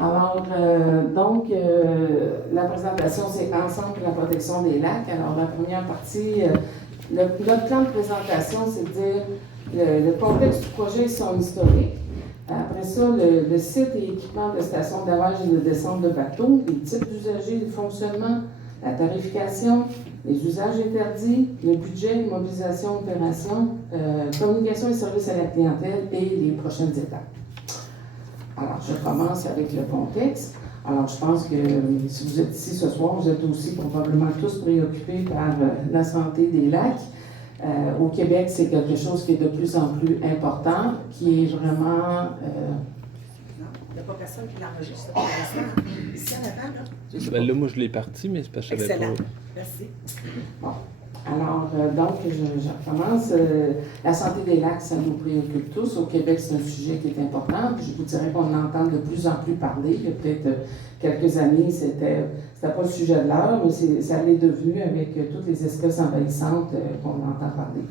Alors, la présentation, c'est Ensemble pour la protection des lacs. Alors, la première partie, notre plan de présentation, c'est de dire le contexte du projet et son historique. Après ça, le site et équipement de stations de lavage et de descente de bateaux, les types d'usagers, le fonctionnement, la tarification, les usages interdits, le budget, mobilisation, opération, communication et services à la clientèle et les prochaines étapes. Alors, je commence avec le contexte. Alors, je pense que si vous êtes ici ce soir, vous êtes aussi probablement tous préoccupés par la santé des lacs. Au Québec, c'est quelque chose qui est de plus en plus important, qui est vraiment... Il n'y a pas personne qui l'enregistre pour l'instant. Ici, en avant, là. Ben là, moi, je l'ai parti, mais c'est parce que je savais Excellent. pas. Merci. Bon. Alors, donc, je recommence. La santé des lacs, ça nous préoccupe tous. Au Québec, c'est un sujet qui est important. Je vous dirais qu'on en entend de plus en plus parler. Il y a peut-être quelques années, c'était pas le sujet de l'heure, mais ça l'est devenu avec toutes les espèces envahissantes qu'on entend parler.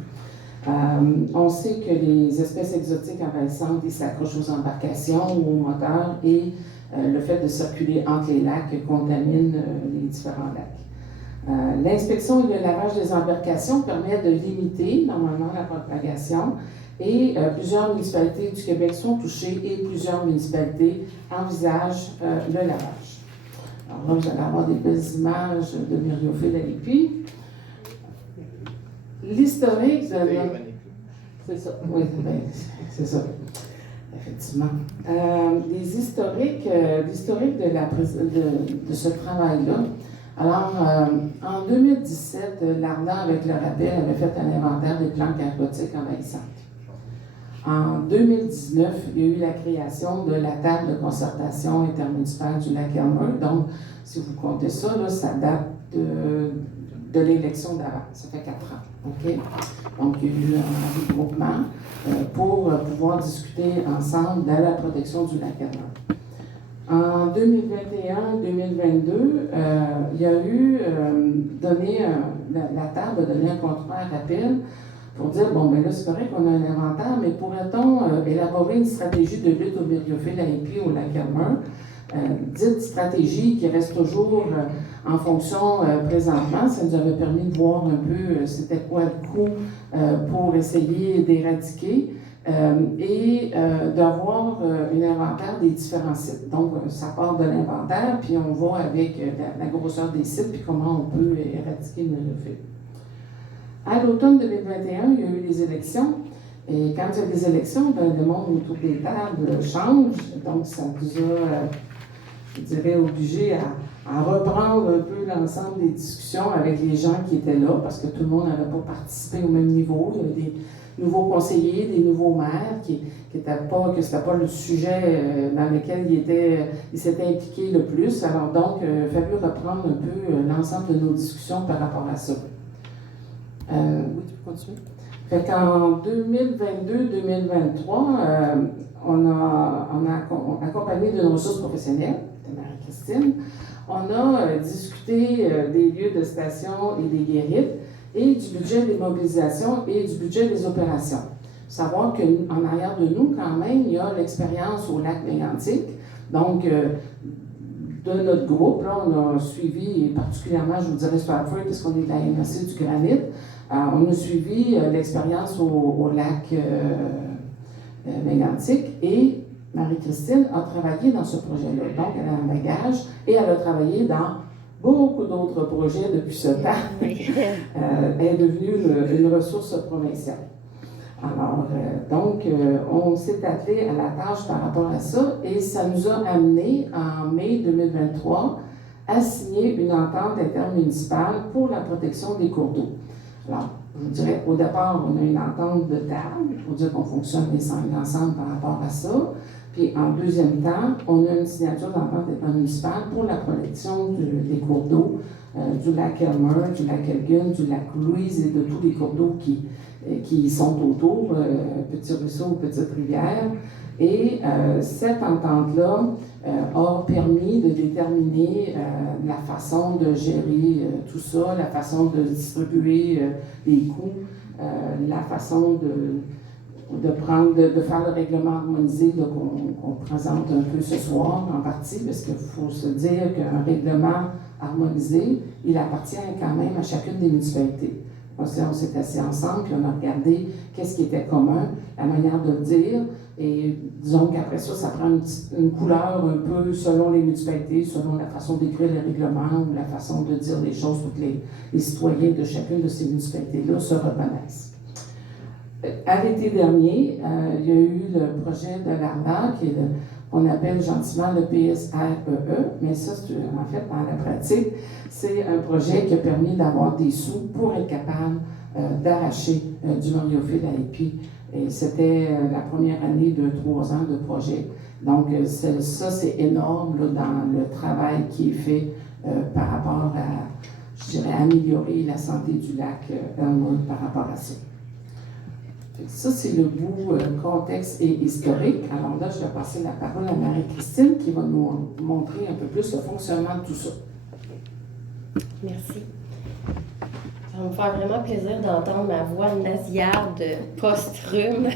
On sait que les espèces exotiques envahissantes, ils s'accrochent aux embarcations ou aux moteurs et le fait de circuler entre les lacs contamine les différents lacs. L'inspection et le lavage des embarcations permettent de limiter normalement la propagation et plusieurs municipalités du Québec sont touchées et plusieurs municipalités envisagent le lavage. Alors là, vous allez avoir des belles images de Myriophile à l'épi. L'historique de... C'est ça, oui, ben, c'est ça, effectivement. L'historique de ce travail-là. Alors, en 2017, l'ARNA, avec le rappel, avait fait un inventaire des plantes aquatiques envahissantes. En 2019, il y a eu la création de la table de concertation intermunicipale du lac Elmer. Donc, si vous comptez ça, là, ça date de l'élection d'avant. Ça fait 4 ans. OK? Donc, il y a eu un regroupement pour pouvoir discuter ensemble de la protection du lac Elmer. En 2021-2022, il y a eu la table a donné un contrat à rappel pour dire, bon, ben là, c'est correct qu'on a un inventaire, mais pourrait-on élaborer une stratégie de lutte au myriophiles à épi au lac Elmer? Dite stratégie qui reste toujours en fonction présentement. Ça nous avait permis de voir un peu c'était quoi le coût pour essayer d'éradiquer. Et d'avoir un inventaire des différents sites. Donc, ça part de l'inventaire, puis on va avec la grosseur des sites, puis comment on peut éradiquer le myriophylle. À l'automne 2021, il y a eu les élections. Et quand il y a des élections, ben, le monde autour des tables change. Donc, ça nous a, je dirais, obligés à reprendre un peu l'ensemble des discussions avec les gens qui étaient là, parce que tout le monde n'avait pas participé au même niveau. Il y avait des nouveaux conseillers, des nouveaux maires que c'était pas le sujet dans lequel ils s'étaient impliqués le plus. Alors donc, il a fallu reprendre un peu l'ensemble de nos discussions par rapport à ça. Oui, tu peux continuer? Fait qu'en 2022-2023, on a accompagné de nos ressources professionnelles, de Marie-Christine. On a discuté des lieux de station et des guérites, et du budget des mobilisations et du budget des opérations. Savoir qu'en arrière de nous, quand même, il y a l'expérience au lac Mégantic. Donc, de notre groupe, là, on a suivi, et particulièrement, je vous dirais Stratford, puisqu'on est de la MRC du Granit, on a suivi l'expérience au lac Mégantic et Marie-Christine a travaillé dans ce projet-là. Donc, elle a un bagage et elle a travaillé dans beaucoup d'autres projets depuis ce temps. Elle est devenue une ressource provinciale. Alors, on s'est attelé à la tâche par rapport à ça et ça nous a amené en mai 2023 à signer une entente intermunicipale pour la protection des cours d'eau. Alors, je vous dirais qu'au départ, on a une entente de table pour dire qu'on fonctionne les 5 ensemble par rapport à ça. Puis en deuxième temps, on a une signature d'entente intermunicipale pour la protection des cours d'eau, du lac Elmer, du lac Elgin, du lac Louise et de tous les cours d'eau qui sont autour, petits ruisseaux, petites rivières. Et cette entente-là a permis de déterminer la façon de gérer tout ça, la façon de distribuer les coûts, la façon de faire le règlement harmonisé qu'on présente un peu ce soir en partie, parce qu'il faut se dire qu'un règlement harmonisé, il appartient quand même à chacune des municipalités. On s'est assis ensemble, puis on a regardé qu'est-ce qui était commun, la manière de le dire, et disons qu'après ça, ça prend une couleur un peu selon les municipalités, selon la façon d'écrire les règlements ou la façon de dire les choses pour que les citoyens de chacune de ces municipalités-là se reconnaissent. À l'été dernier, il y a eu le projet de l'ARNA, qu'on appelle gentiment le PSREE, mais ça, en fait, dans la pratique, c'est un projet qui a permis d'avoir des sous pour être capable d'arracher du Mariophylle à épi. Et c'était la première année de 3 ans de projet. Donc, ça, c'est énorme là, dans le travail qui est fait par rapport à, je dirais, améliorer la santé du lac Elmwood par rapport à ça. Ça, c'est le bout contexte et historique. Alors là, je vais passer la parole à Marie-Christine qui va nous montrer un peu plus le fonctionnement de tout ça. Merci. Ça va me faire vraiment plaisir d'entendre ma voix nasillarde post-rhume.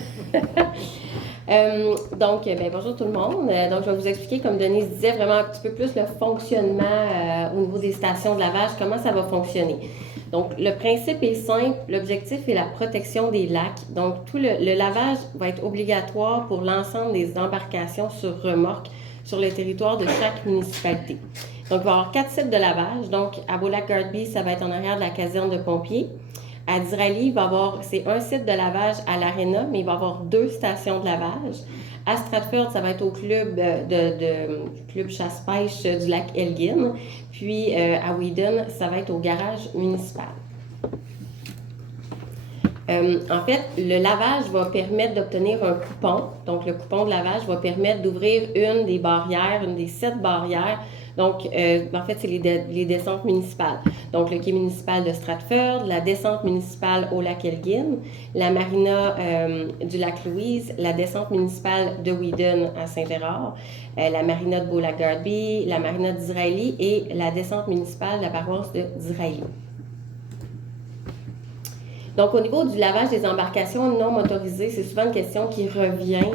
Bonjour tout le monde. Donc, je vais vous expliquer, comme Denise disait, vraiment un petit peu plus le fonctionnement au niveau des stations de lavage, comment ça va fonctionner. Donc, le principe est simple. L'objectif est la protection des lacs. Donc, tout le lavage va être obligatoire pour l'ensemble des embarcations sur remorque sur le territoire de chaque municipalité. Donc, il va y avoir 4 sites de lavage. Donc, à Beaulac-Gardby, ça va être en arrière de la caserne de pompiers. À Disraeli, il va y avoir, c'est un site de lavage à l'Arena, mais il va y avoir 2 stations de lavage. À Stratford, ça va être au club club chasse-pêche du lac Elgin. Puis à Whedon, ça va être au garage municipal. En fait, le lavage va permettre d'obtenir un coupon. Donc, le coupon de lavage va permettre d'ouvrir une des barrières, une des 7 barrières. Donc, en fait, c'est les descentes municipales. Donc, le quai municipal de Stratford, la descente municipale au lac Elgin, la marina du lac Louise, la descente municipale de Whedon à Saint-Gérard, la marina de Beaulac-Gardby, la marina d'Israëli et la descente municipale de la paroisse de d'Israëli. Donc, au niveau du lavage des embarcations non motorisées, c'est souvent une question qui revient.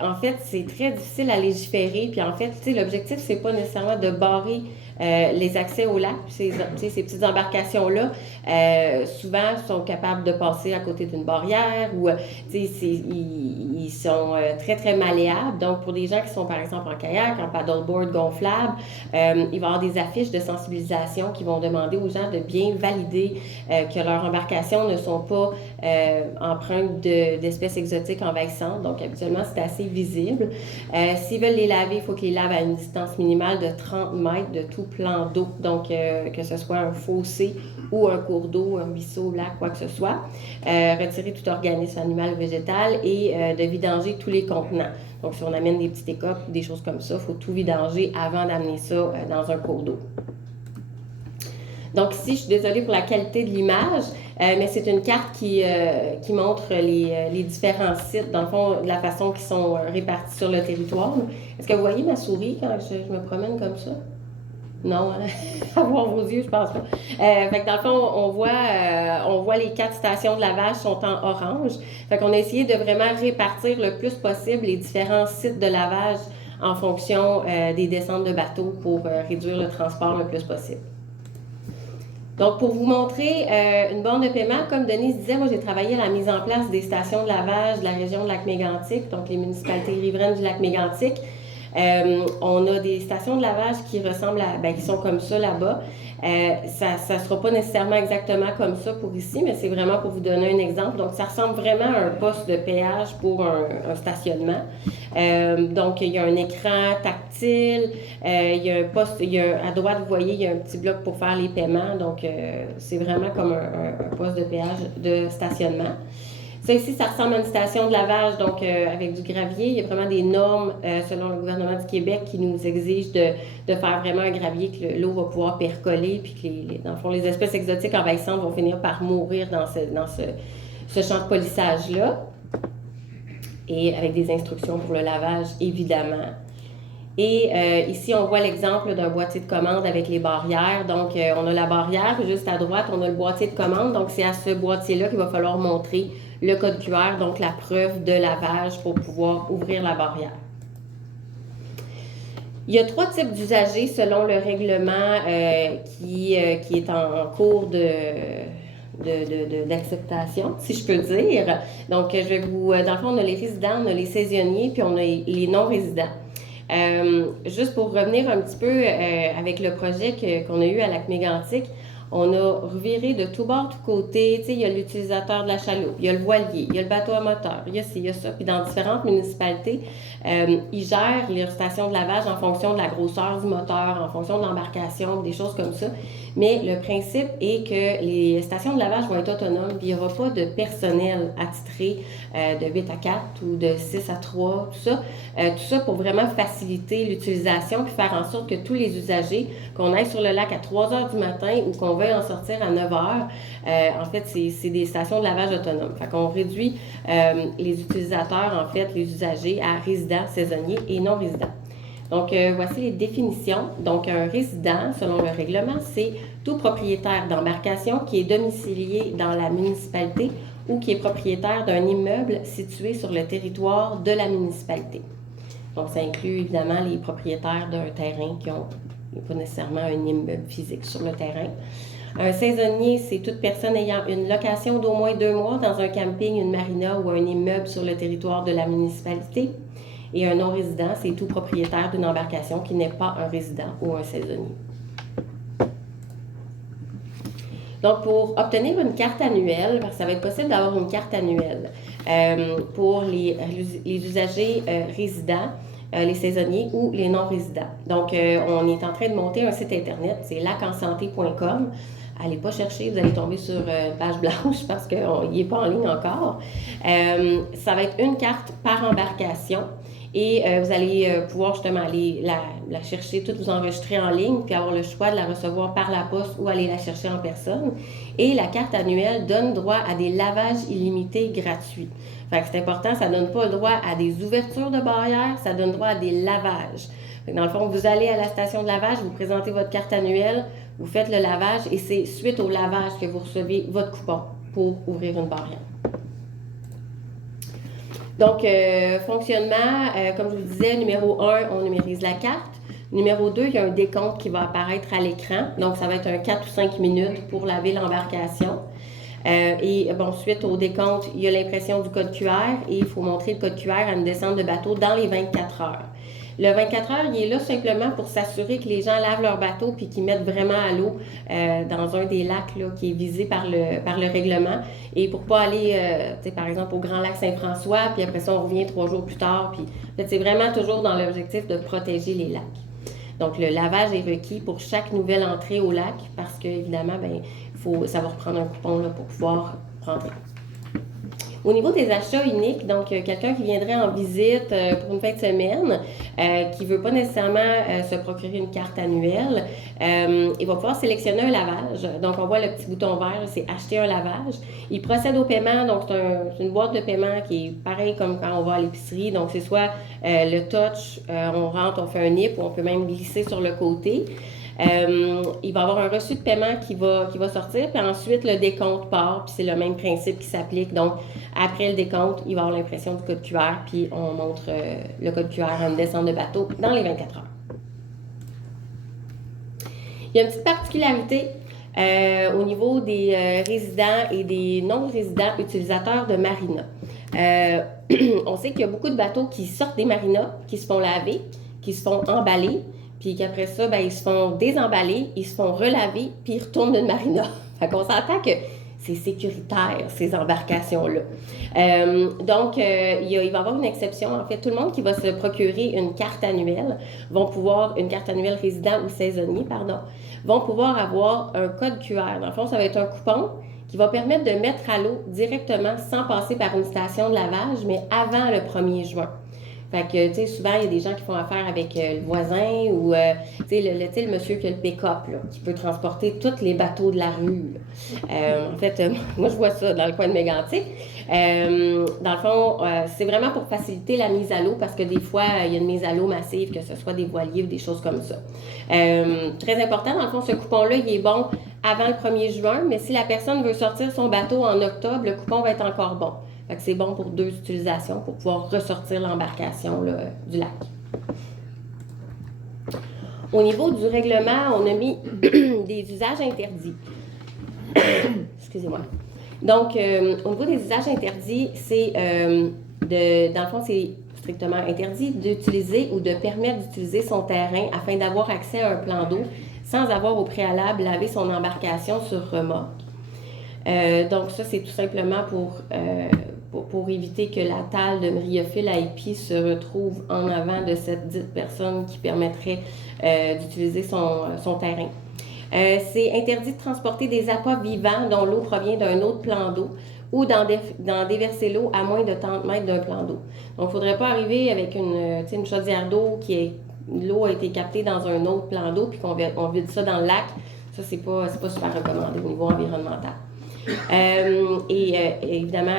En fait, c'est très difficile à légiférer. Puis en fait, l'objectif, c'est pas nécessairement de barrer les accès au lac. Ces petites embarcations-là, souvent, sont capables de passer à côté d'une barrière ou ils sont très, très malléables. Donc, pour des gens qui sont, par exemple, en kayak, en paddleboard gonflable, il va y avoir des affiches de sensibilisation qui vont demander aux gens de bien valider que leur embarcation ne sont pas empreintes d'espèces exotiques envahissantes. Donc, habituellement, c'est assez visible. S'ils veulent les laver, il faut qu'ils les lavent à une distance minimale de 30 mètres de tout plan d'eau. Donc, que ce soit un fossé ou un cours d'eau, un ruisseau, lac, quoi que ce soit. Retirer tout organisme animal ou végétal et de vidanger tous les contenants. Donc, si on amène des petites écopes, des choses comme ça, il faut tout vidanger avant d'amener ça dans un cours d'eau. Donc ici, je suis désolée pour la qualité de l'image, mais c'est une carte qui montre les différents sites, dans le fond, de la façon qu'ils sont répartis sur le territoire. Est-ce que vous voyez ma souris quand je me promène comme ça? Non, à voir vos yeux, je pense pas. Fait que dans le fond, on voit les 4 stations de lavage sont en orange. Fait qu'on a essayé de vraiment répartir le plus possible les différents sites de lavage en fonction des descentes de bateaux pour réduire le transport le plus possible. Donc, pour vous montrer une borne de paiement, comme Denise disait, moi, j'ai travaillé à la mise en place des stations de lavage de la région de Lac-Mégantic, donc les municipalités riveraines du Lac-Mégantic. On a des stations de lavage qui ressemblent qui sont comme ça là-bas. Ça ne sera pas nécessairement exactement comme ça pour ici, mais c'est vraiment pour vous donner un exemple. Donc, ça ressemble vraiment à un poste de péage pour un stationnement. Donc, il y a un écran tactile, il y a un poste, à droite, vous voyez, il y a un petit bloc pour faire les paiements. Donc, c'est vraiment comme un poste de péage de stationnement. Ça ici, ça ressemble à une station de lavage, donc avec du gravier. Il y a vraiment des normes selon le gouvernement du Québec qui nous exigent de faire vraiment un gravier que l'eau va pouvoir percoler, puis que dans le fond, les espèces exotiques envahissantes vont finir par mourir dans ce champ de polissage-là. Et avec des instructions pour le lavage, évidemment. Et ici, on voit l'exemple d'un boîtier de commande avec les barrières. Donc, on a la barrière, juste à droite, on a le boîtier de commande. Donc, c'est à ce boîtier-là qu'il va falloir montrer le code QR, donc la preuve de lavage pour pouvoir ouvrir la barrière. Il y a 3 types d'usagers selon le règlement qui est en cours d'acceptation, si je peux dire. Donc, je vais vous... Dans le fond, on a les résidents, on a les saisonniers, puis on a les non-résidents. Juste pour revenir un petit peu avec le projet qu'on a eu à Lac-Mégantic, on a reviré de tout bord, tout côté. Tu sais, il y a l'utilisateur de la chaloupe, il y a le voilier, il y a le bateau à moteur, il y a ci, il y a ça. Puis dans différentes municipalités, ils gèrent les stations de lavage en fonction de la grosseur du moteur, en fonction de l'embarcation, des choses comme ça. Mais le principe est que les stations de lavage vont être autonomes, puis il n'y aura pas de personnel attitré de 8 à 4 ou de 6 à 3, tout ça. Tout ça pour vraiment faciliter l'utilisation puis faire en sorte que tous les usagers, qu'on aille sur le lac à 3 heures du matin ou qu'on veuille en sortir à 9 heures, en fait, c'est des stations de lavage autonomes. Fait qu'on réduit les utilisateurs, en fait, les usagers à résidents, saisonniers et non résidents. Donc, voici les définitions. Donc, un résident, selon le règlement, c'est tout propriétaire d'embarcation qui est domicilié dans la municipalité ou qui est propriétaire d'un immeuble situé sur le territoire de la municipalité. Donc, ça inclut évidemment les propriétaires d'un terrain qui n'ont pas nécessairement un immeuble physique sur le terrain. Un saisonnier, c'est toute personne ayant une location d'au moins 2 mois dans un camping, une marina ou un immeuble sur le territoire de la municipalité. Et un non-résident, c'est tout propriétaire d'une embarcation qui n'est pas un résident ou un saisonnier. Donc, pour obtenir une carte annuelle, parce que ça va être possible d'avoir une carte annuelle pour les usagers résidents, les saisonniers ou les non-résidents. Donc, on est en train de monter un site Internet, c'est lacensanté.com. Allez pas chercher, vous allez tomber sur une page blanche parce qu'il n'est pas en ligne encore. Ça va être une carte par embarcation. Et vous allez pouvoir justement aller la chercher, toute vous enregistrer en ligne, puis avoir le choix de la recevoir par la poste ou aller la chercher en personne. Et la carte annuelle donne droit à des lavages illimités gratuits. Fait que c'est important, ça ne donne pas le droit à des ouvertures de barrières, ça donne droit à des lavages. Fait que dans le fond, vous allez à la station de lavage, vous présentez votre carte annuelle, vous faites le lavage et c'est suite au lavage que vous recevez votre coupon pour ouvrir une barrière. Donc, fonctionnement, comme je vous disais, numéro 1, on numérise la carte. Numéro 2, il y a un décompte qui va apparaître à l'écran. Donc, ça va être un 4 ou 5 minutes pour laver l'embarcation. Et bon, suite au décompte, il y a l'impression du code QR et il faut montrer le code QR à une descente de bateau dans les 24 heures. Le 24 heures, il est là simplement pour s'assurer que les gens lavent leur bateau puis qu'ils mettent vraiment à l'eau dans un des lacs là, qui est visé par le règlement. Et pour pas aller, par exemple, au Grand Lac Saint-François, puis après ça, on revient 3 jours plus tard. Puis, en fait, c'est vraiment toujours dans l'objectif de protéger les lacs. Donc, le lavage est requis pour chaque nouvelle entrée au lac parce qu'évidemment, ça va reprendre un coupon là, pour pouvoir rentrer. Au niveau des achats uniques, donc quelqu'un qui viendrait en visite pour une fin de semaine, qui ne veut pas nécessairement se procurer une carte annuelle, il va pouvoir sélectionner un lavage. Donc, on voit le petit bouton vert, c'est « Acheter un lavage ». Il procède au paiement, donc c'est une boîte de paiement qui est pareil comme quand on va à l'épicerie. Donc, c'est soit le touch, on rentre, on fait un nip, ou on peut même glisser sur le côté. Il va y avoir un reçu de paiement qui va sortir, puis ensuite le décompte part, puis c'est le même principe qui s'applique. Donc, après le décompte, il va y avoir l'impression du code QR, puis on montre le code QR à une descente de bateau dans les 24 heures. Il y a une petite particularité au niveau des résidents et des non-résidents utilisateurs de marinas. On sait qu'il y a beaucoup de bateaux qui sortent des marinas, qui se font laver, qui se font emballer, puis qu'après ça, ils se font désemballer, ils se font relaver, puis ils retournent d'une marina. Fait qu'on s'entend que c'est sécuritaire, ces embarcations-là. Donc, il va y avoir une exception. En fait, tout le monde qui va se procurer une carte annuelle une carte annuelle résident ou saisonnier, vont pouvoir avoir un code QR. Dans le fond, ça va être un coupon qui va permettre de mettre à l'eau directement sans passer par une station de lavage, mais avant le 1er juin. Fait que, tu sais, souvent, il y a des gens qui font affaire avec le voisin ou, tu sais, le monsieur qui a le pick-up, là, qui peut transporter tous les bateaux de la rue. En fait, moi, je vois ça dans le coin de Mégantic. Dans le fond, c'est vraiment pour faciliter la mise à l'eau parce que des fois, il y a une mise à l'eau massive, que ce soit des voiliers ou des choses comme ça. Très important, dans le fond, ce coupon-là, il est bon avant le 1er juin, mais si la personne veut sortir son bateau en octobre, le coupon va être encore bon. Fait que c'est bon pour 2 utilisations pour pouvoir ressortir l'embarcation là, du lac. Au niveau du règlement, on a mis des usages interdits. Excusez-moi. Donc, au niveau des usages interdits, c'est, dans le fond, c'est strictement interdit d'utiliser ou de permettre d'utiliser son terrain afin d'avoir accès à un plan d'eau sans avoir au préalable lavé son embarcation sur remorque. Donc, ça, c'est tout simplement pour éviter que la tale de myriophile IP se retrouve en avant de cette dite personne qui permettrait d'utiliser son terrain. C'est interdit de transporter des appâts vivants dont l'eau provient d'un autre plan d'eau ou d'en déverser l'eau à moins de 30 mètres d'un plan d'eau. Donc, il ne faudrait pas arriver avec une chaudière d'eau l'eau a été captée dans un autre plan d'eau puis qu'on vide ça dans le lac. Ça, c'est pas super recommandé au niveau environnemental. Évidemment,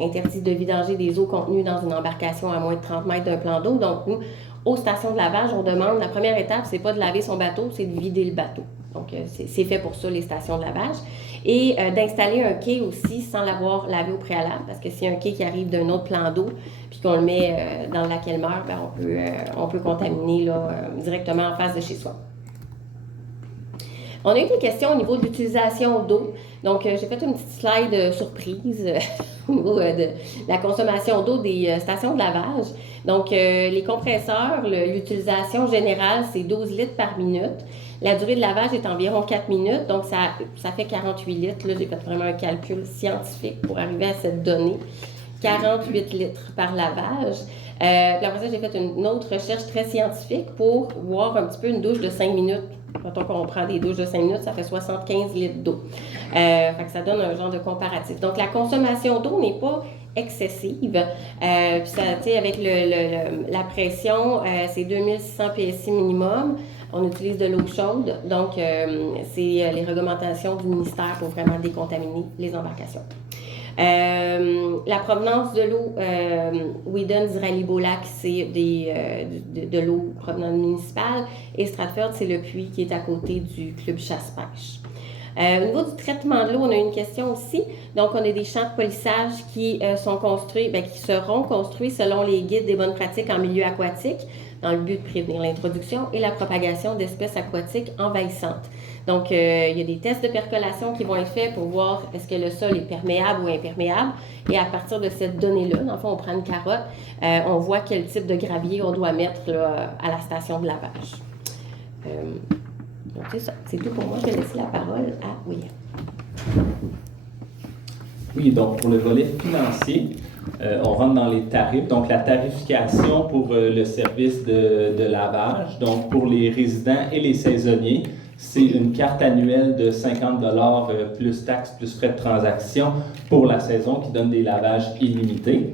interdit de vidanger des eaux contenues dans une embarcation à moins de 30 mètres d'un plan d'eau. Donc, nous, aux stations de lavage, on demande, la première étape, c'est pas de laver son bateau, c'est de vider le bateau. Donc, c'est fait pour ça, les stations de lavage. Et d'installer un quai aussi sans l'avoir lavé au préalable, parce que si un quai qui arrive d'un autre plan d'eau, puis qu'on le met dans le lac Elmer, ben on peut contaminer là, directement en face de chez soi. On a eu des questions au niveau de l'utilisation d'eau. Donc, j'ai fait une petite slide surprise au niveau de la consommation d'eau des stations de lavage. Donc, les compresseurs, l'utilisation générale, c'est 12 litres par minute. La durée de lavage est environ 4 minutes, donc ça fait 48 litres. Là, j'ai fait vraiment un calcul scientifique pour arriver à cette donnée. 48 litres par lavage. Puis après ça, j'ai fait une autre recherche très scientifique pour voir un petit peu une douche de 5 minutes. Quand on prend des douches de 5 minutes, ça fait 75 litres d'eau. Fait que ça donne un genre de comparatif. Donc, la consommation d'eau n'est pas excessive. Puis ça, tu sais, avec la pression, c'est 2600 PSI minimum. On utilise de l'eau chaude. Donc, c'est les réglementations du ministère pour vraiment décontaminer les embarcations. La provenance de l'eau, Whedon, Rallye-Beaulac, c'est de l'eau provenant municipale, et Stratford, c'est le puits qui est à côté du club chasse-pêche. Au niveau du traitement de l'eau, on a une question aussi. Donc, on a des champs de polissage qui sont construits, qui seront construits selon les guides des bonnes pratiques en milieu aquatique, dans le but de prévenir l'introduction et la propagation d'espèces aquatiques envahissantes. Donc, il y a des tests de percolation qui vont être faits pour voir est-ce que le sol est perméable ou imperméable. Et à partir de cette donnée-là, dans le fond, on prend une carotte, on voit quel type de gravier on doit mettre là, à la station de lavage. Donc, c'est ça. C'est tout pour moi. Je vais laisser la parole à William. Oui, donc pour le volet financier, on rentre dans les tarifs. Donc, la tarification pour le service de lavage. Donc, pour les résidents et les saisonniers, c'est une carte annuelle de 50 $ plus taxes, plus frais de transaction pour la saison qui donne des lavages illimités.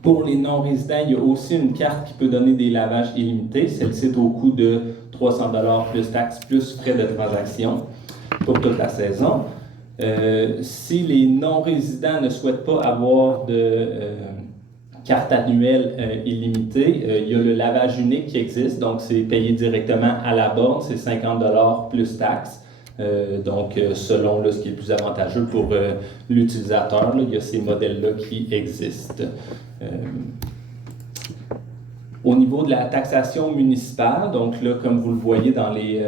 Pour les non-résidents, il y a aussi une carte qui peut donner des lavages illimités. Celle-ci est au coût de 300 $ plus taxes, plus frais de transaction pour toute la saison. Si les non-résidents ne souhaitent pas avoir de carte annuelle illimitée, il y a le lavage unique qui existe, donc c'est payé directement à la borne, c'est 50 $ plus taxes. Donc, selon ce qui est plus avantageux pour l'utilisateur, il y a ces modèles-là qui existent. Au niveau de la taxation municipale, donc là, comme vous le voyez dans les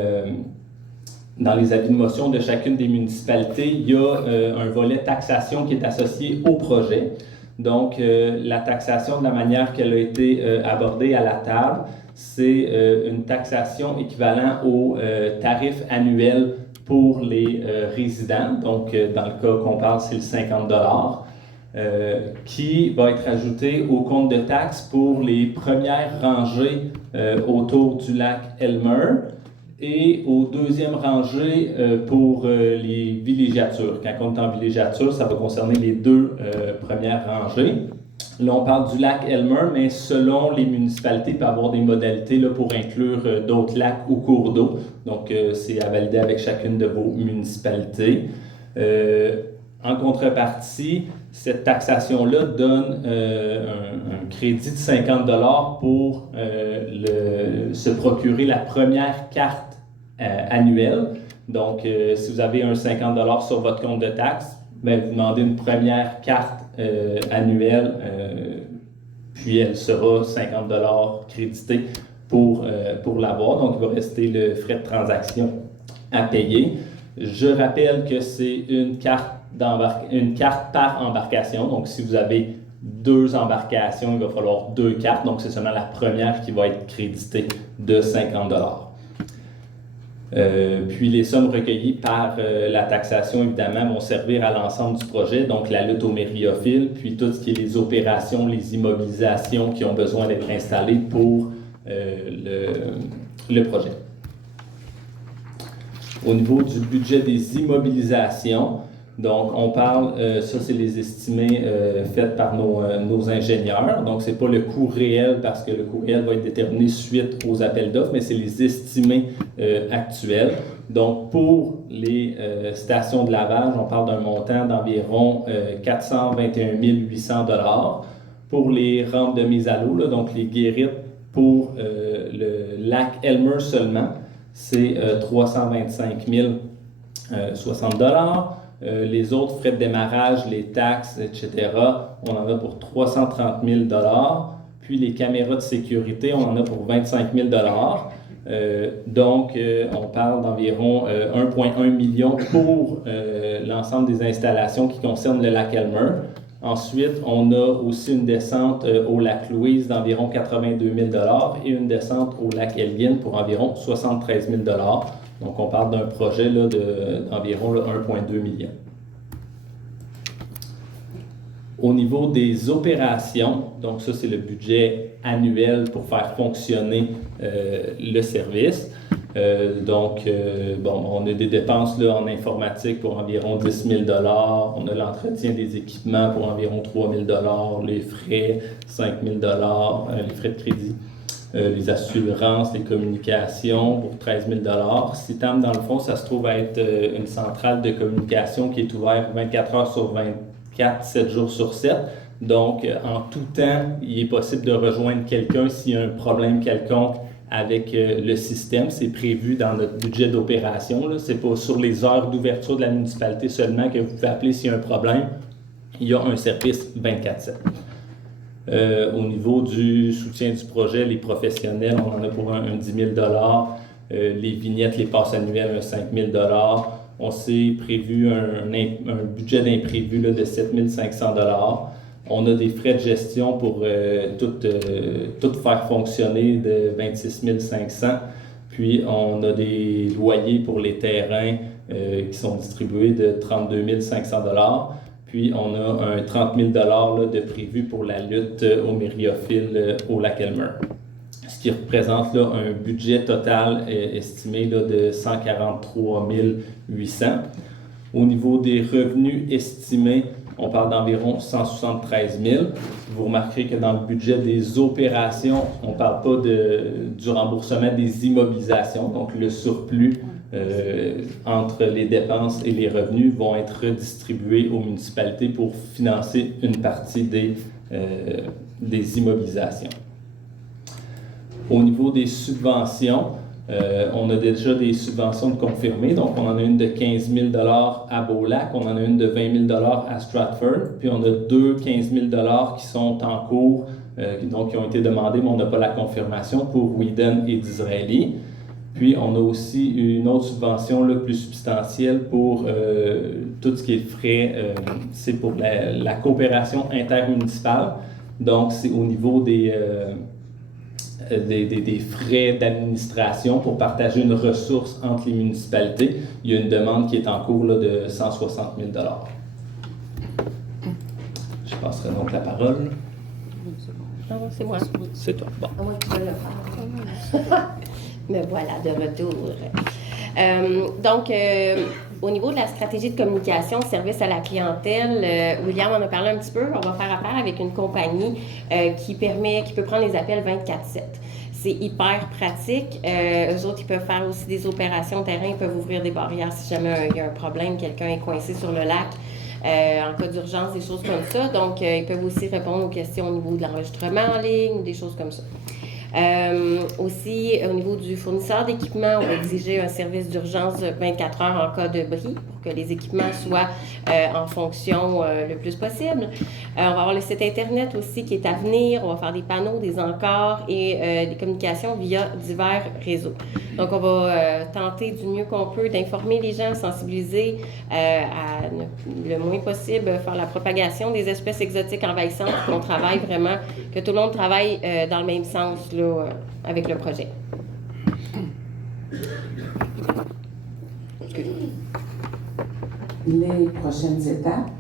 avis de motion de chacune des municipalités, il y a un volet taxation qui est associé au projet. Donc, la taxation, de la manière qu'elle a été abordée à la table, c'est une taxation équivalente au tarif annuel pour les résidents. Donc, dans le cas qu'on parle, c'est le 50 $, qui va être ajouté au compte de taxes pour les premières rangées autour du lac Elmer et aux deuxièmes rangées pour les villégiatures. Quand on est en villégiature, ça va concerner les deux premières rangées. Là, on parle du lac Elmer, mais selon les municipalités, il peut y avoir des modalités là, pour inclure d'autres lacs ou cours d'eau. Donc, c'est à valider avec chacune de vos municipalités. En contrepartie, cette taxation-là donne un crédit de 50 $ pour se procurer la première carte annuelle. Donc, si vous avez un 50 $ sur votre compte de taxes, bien, vous demandez une première carte annuelle, puis elle sera 50 $ créditée pour l'avoir. Donc, il va rester le frais de transaction à payer. Je rappelle que c'est une carte par embarcation. Donc, si vous avez 2 embarcations, il va falloir 2 cartes. Donc, c'est seulement la première qui va être créditée de 50 $. Puis, les sommes recueillies par la taxation, évidemment, vont servir à l'ensemble du projet. Donc, la lutte aux mériophiles, puis tout ce qui est les opérations, les immobilisations qui ont besoin d'être installées pour le projet. Au niveau du budget des immobilisations, donc on parle, ça c'est les estimés faits par nos ingénieurs, donc c'est pas le coût réel parce que le coût réel va être déterminé suite aux appels d'offres, mais c'est les estimés actuels. Donc pour les stations de lavage, on parle d'un montant d'environ 421 800 $. Pour les rampes de mise à l'eau, donc les guérites pour le lac Elmer seulement, c'est 325 060 $. Les autres frais de démarrage, les taxes, etc., on en a pour 330 000 $. Puis les caméras de sécurité, on en a pour 25 000 $. Donc, on parle d'environ 1,1 million pour l'ensemble des installations qui concernent le lac Elmer. Ensuite, on a aussi une descente au lac Louise d'environ 82 000 $ et une descente au lac Elgin pour environ 73 000 $. Donc, on parle d'un projet là, d'environ 1,2 million. Au niveau des opérations, donc ça, c'est le budget annuel pour faire fonctionner le service. On a des dépenses là, en informatique pour environ 10 000 $. On a l'entretien des équipements pour environ 3 000 $, les frais, 5 000 $, les frais de crédit, les assurances, les communications pour 13 000 $. CITAM, dans le fond, ça se trouve à être une centrale de communication qui est ouverte 24 heures sur 24, 7 jours sur 7. Donc, en tout temps, il est possible de rejoindre quelqu'un s'il y a un problème quelconque avec le système. C'est prévu dans notre budget d'opération. Ce n'est pas sur les heures d'ouverture de la municipalité seulement que vous pouvez appeler s'il y a un problème. Il y a un service 24/7. Au niveau du soutien du projet, les professionnels, on en a pour un 10 000 $. Les vignettes, les passes annuelles, un 5 000 $. On s'est prévu un budget d'imprévu de 7 500 $. On a des frais de gestion pour tout faire fonctionner de 26 500 $. Puis, on a des loyers pour les terrains qui sont distribués de 32 500 $. Puis, on a un 30 000 $ de prévu pour la lutte aux mériophiles au lac Elmer. Ce qui représente là, un budget total estimé là, de 143 800 $. Au niveau des revenus estimés, on parle d'environ 173 000 $. Vous remarquerez que dans le budget des opérations, on ne parle pas du remboursement des immobilisations. Donc, le surplus entre les dépenses et les revenus vont être redistribués aux municipalités pour financer une partie des immobilisations. Au niveau des subventions, on a déjà des subventions de confirmées. Donc, on en a une de 15 000 $ à Beaulac, on en a une de 20 000 $ à Stratford, puis on a 15 000 $ qui sont en cours, donc qui ont été demandés, mais on n'a pas la confirmation pour Whedon et Disraeli. Puis, on a aussi une autre subvention là, plus substantielle pour tout ce qui est frais, c'est pour la coopération intermunicipale. Donc, c'est au niveau des frais d'administration pour partager une ressource entre les municipalités. Il y a une demande qui est en cours là, de 160 000 $. Je passerai donc la parole. Non, c'est moi. C'est toi. Bon. Ah oui, tu vas le faire. Me voilà de retour. Au niveau de la stratégie de communication, service à la clientèle, William en a parlé un petit peu. On va faire affaire avec une compagnie qui peut prendre les appels 24/7. C'est hyper pratique. Eux autres, ils peuvent faire aussi des opérations terrain, ils peuvent ouvrir des barrières si jamais il y a un problème, quelqu'un est coincé sur le lac. En cas d'urgence, des choses comme ça. Donc, ils peuvent aussi répondre aux questions au niveau de l'enregistrement en ligne, des choses comme ça. Aussi, au niveau du fournisseur d'équipements, on va exiger un service d'urgence 24 heures en cas de bris pour que les équipements soient en fonction le plus possible. On va avoir le site Internet aussi qui est à venir. On va faire des panneaux, des encarts et des communications via divers réseaux. Donc, on va tenter du mieux qu'on peut d'informer les gens, sensibiliser le moins possible, faire la propagation des espèces exotiques envahissantes, qu'on travaille vraiment, que tout le monde travaille dans le même sens là, avec le projet. Les prochaines étapes.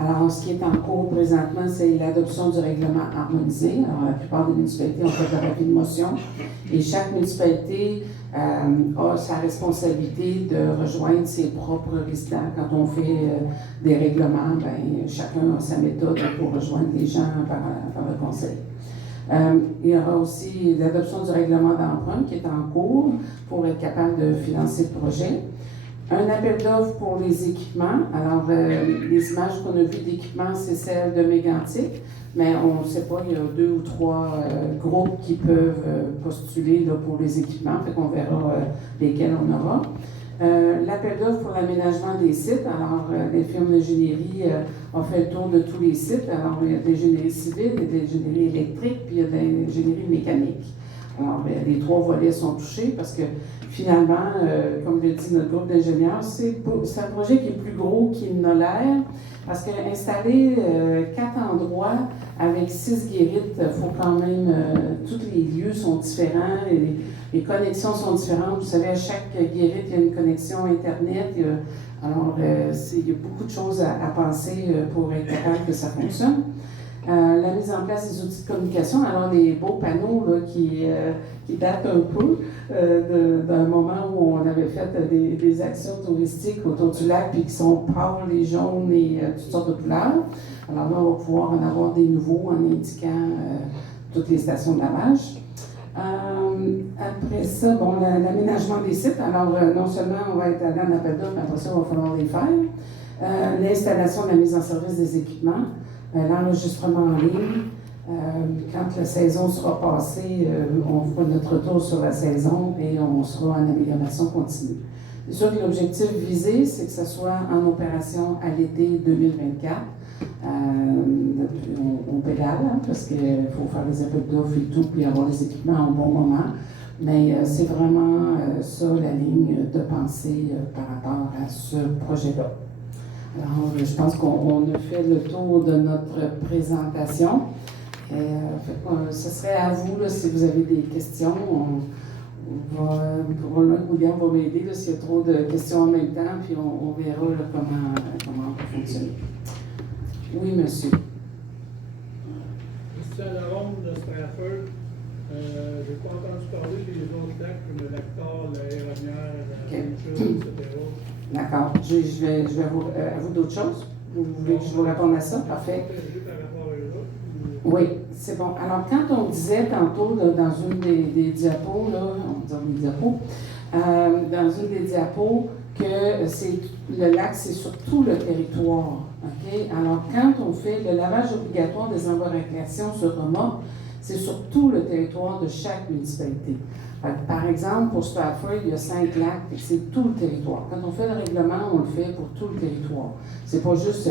Alors, ce qui est en cours présentement, c'est l'adoption du règlement harmonisé. Alors, la plupart des municipalités ont fait leur avis de motion et chaque municipalité a sa responsabilité de rejoindre ses propres résidents. Quand on fait des règlements, ben, chacun a sa méthode pour rejoindre les gens par le conseil. Il y aura aussi l'adoption du règlement d'emprunt qui est en cours pour être capable de financer le projet. Un appel d'offres pour les équipements. Alors, les images qu'on a vues d'équipements, c'est celles de Mégantic, mais on ne sait pas, il y a 2 ou 3 groupes qui peuvent postuler là, pour les équipements, fait qu'on verra lesquels on aura. L'appel d'offres pour l'aménagement des sites. Alors, les firmes d'ingénierie ont fait le tour de tous les sites. Alors, il y a de l'ingénierie civile, il y a de l'ingénierie électrique, puis il y a de l'ingénierie mécanique. Alors, les 3 volets sont touchés parce que finalement, comme le dit notre groupe d'ingénieurs, c'est un projet qui est plus gros qu'il n'a l'air parce qu'installer 4 endroits avec 6 guérites, il faut quand même, tous les lieux sont différents, et les connexions sont différentes. Vous savez, à chaque guérite, il y a une connexion Internet. Il y a beaucoup de choses à penser pour être capable que ça fonctionne. La mise en place des outils de communication, alors les beaux panneaux là, qui datent un peu d'un moment où on avait fait des actions touristiques autour du lac, puis qui sont pâles, les jaunes et toutes sortes de couleurs. Alors là, on va pouvoir en avoir des nouveaux en indiquant toutes les stations de lavage. Après ça, bon, l'aménagement des sites. Alors, non seulement on va être allé en appel d'offres, mais après ça, il va falloir les faire. L'installation de la mise en service des équipements. L'enregistrement en ligne. Quand la saison sera passée, on fera notre retour sur la saison et on sera en amélioration continue. C'est sûr que l'objectif visé, c'est que ce soit en opération à l'été 2024. On pédale, hein, parce qu'il faut faire les appels d'offres et tout, puis avoir les équipements au bon moment. Mais c'est vraiment ça la ligne de pensée par rapport à ce projet-là. Alors, je pense qu'on a fait le tour de notre présentation. Ce serait à vous, là, si vous avez des questions. William va m'aider s'il y a trop de questions en même temps, puis on verra là, comment on peut fonctionner. Oui, monsieur. Christian Larome de Stratford. Je n'ai pas entendu parler des autres lacs comme le lac Thor, la Héronière, la Nature, etc. D'accord. Je vais vous. À vous d'autres choses? Vous voulez que je vous réponde à ça? Parfait. Oui, c'est bon. Alors, quand on disait tantôt là, dans une des diapos, là, on va dire les diapos, dans une des diapos, que le lac, c'est sur tout le territoire. Okay? Alors, quand on fait le lavage obligatoire des embarcations sur remorque, c'est sur tout le territoire de chaque municipalité. Par exemple, pour Stratford, il y a 5 lacs, et c'est tout le territoire. Quand on fait le règlement, on le fait pour tout le territoire. C'est pas juste,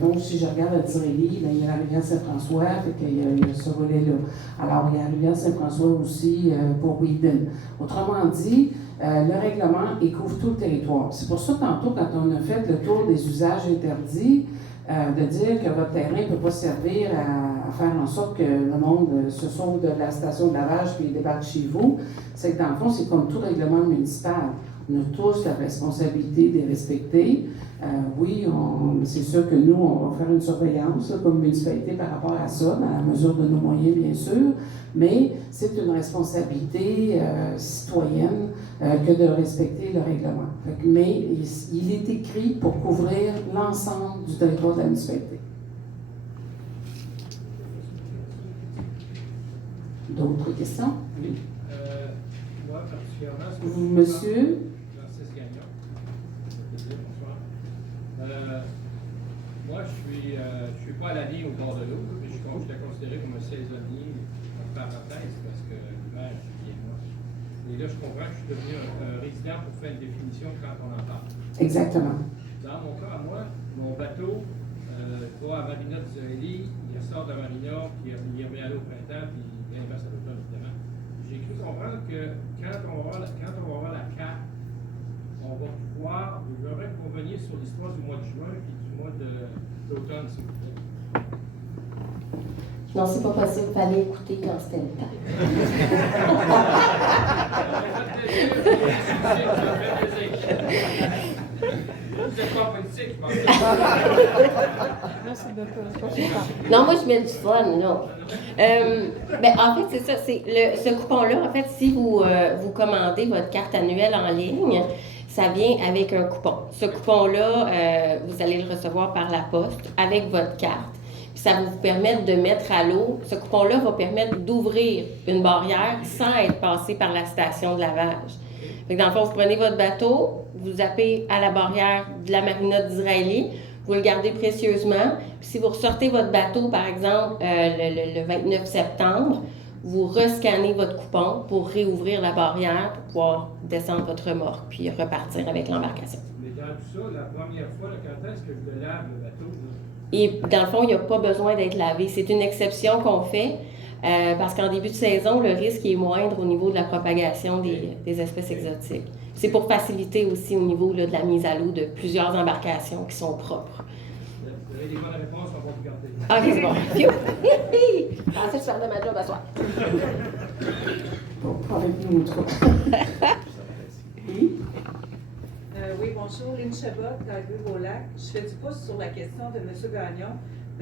donc si je regarde à Tirelli, il y a la rivière Saint-François, il y a ce volet-là. Alors, il y a la rivière Saint-François aussi pour Whedon. Autrement dit, le règlement, il couvre tout le territoire. C'est pour ça, tantôt, quand on a fait le tour des usages interdits, de dire que votre terrain ne peut pas servir à faire en sorte que le monde se sauve de la station de lavage puis débarque chez vous, c'est que dans le fond, c'est comme tout règlement municipal. On a tous la responsabilité de les respecter. Oui, c'est sûr que nous, on va faire une surveillance là, comme municipalité par rapport à ça, dans la mesure de nos moyens, bien sûr, mais c'est une responsabilité citoyenne que de respecter le règlement. Mais il est écrit pour couvrir l'ensemble du territoire de la municipalité. D'autres questions? Oui. Moi, particulièrement, Monsieur? Francis Gagnon. Bonsoir. Moi, je suis pas à la ligne au bord de l'eau, mais je suis considéré comme un saisonnier en parenthèse parce que l'hiver vient moche. Et là, je comprends que je suis devenu un résident pour faire une définition quand on en parle. Exactement. Dans mon cas, à moi, mon bateau va à Marina d'Israëli, il sort de Marina, puis il revient aller au printemps, puis il inverse à l'automne, évidemment. J'ai cru comprendre que quand on va voir la carte, on va pouvoir, j'aimerais que vous reveniez sur l'histoire du mois de juin et du mois d'automne, s'il vous plaît. Non, c'est pas possible, il fallait écouter quand c'était le temps. Vous n'êtes pas politique, je pense. Non, moi, je mets du fun, non. Ben, en fait, c'est ça. Ce coupon-là, en fait, si vous commandez votre carte annuelle en ligne, ça vient avec un coupon. Ce coupon-là, vous allez le recevoir par la poste avec votre carte. Puis ça va vous permettre de mettre à l'eau. Ce coupon-là va permettre d'ouvrir une barrière sans être passé par la station de lavage. Fait que dans le fond, vous prenez votre bateau, vous zappez à la barrière de la marina d'Israëli, vous le gardez précieusement. Puis si vous ressortez votre bateau, par exemple, le 29 septembre, vous rescannez votre coupon pour réouvrir la barrière pour pouvoir descendre votre remorque puis repartir avec l'embarcation. Mais dans tout ça, la première fois, là, quand est-ce que je le lave, le bateau? Là? Et dans le fond, il n'y a pas besoin d'être lavé. C'est une exception qu'on fait parce qu'en début de saison, le risque est moindre au niveau de la propagation des espèces exotiques. C'est pour faciliter aussi au niveau là, de la mise à l'eau de plusieurs embarcations qui sont propres. Vous avez des bonnes réponses, on va vous garder. OK, c'est bon. Je pensais que je perdais ma job à soir. Bon, avec nous, trop. Oui? Oui, bonjour, Lynn Chabot, Calgary-Lac. Je fais du pouce sur la question de M. Gagnon.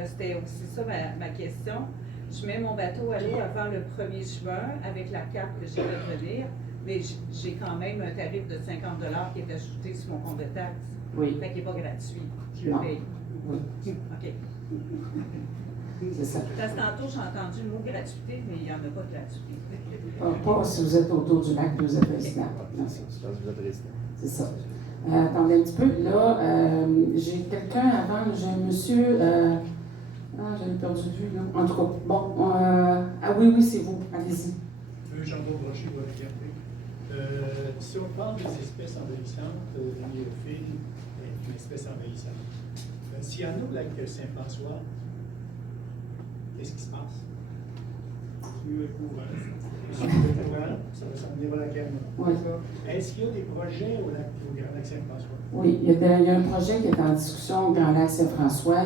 C'était aussi ça ma question. Je mets mon bateau à l'eau avant le 1er juin avec la carte que je vais revenir, mais j'ai quand même un tarif de 50 $ qui est ajouté sur mon compte de taxes. Oui. Fait qu'il n'est pas gratuit. Je le Non. paye. Oui. OK. C'est ça. Parce que tantôt, j'ai entendu le mot gratuité, mais il n'y en a pas de gratuité. Pas si vous êtes autour du lac que vous êtes résident. Non, c'est ça. Attendez un petit peu. Là, j'ai quelqu'un avant, j'ai un monsieur. J'avais perdu de vue, là. En tout cas, bon. Oui, c'est vous. Allez-y. Jean-Claude Brochet va regarder. Si on parle des espèces envahissantes, les néophiles est une espèce envahissante. S'il y en a au lac Saint-François, qu'est-ce qui se passe? Le courant, ça va s'en venir à la Cameroun. Oui. Est-ce qu'il y a des projets au Grand Lac Saint-François? Oui, il y a un projet qui est en discussion au Grand Lac Saint-François.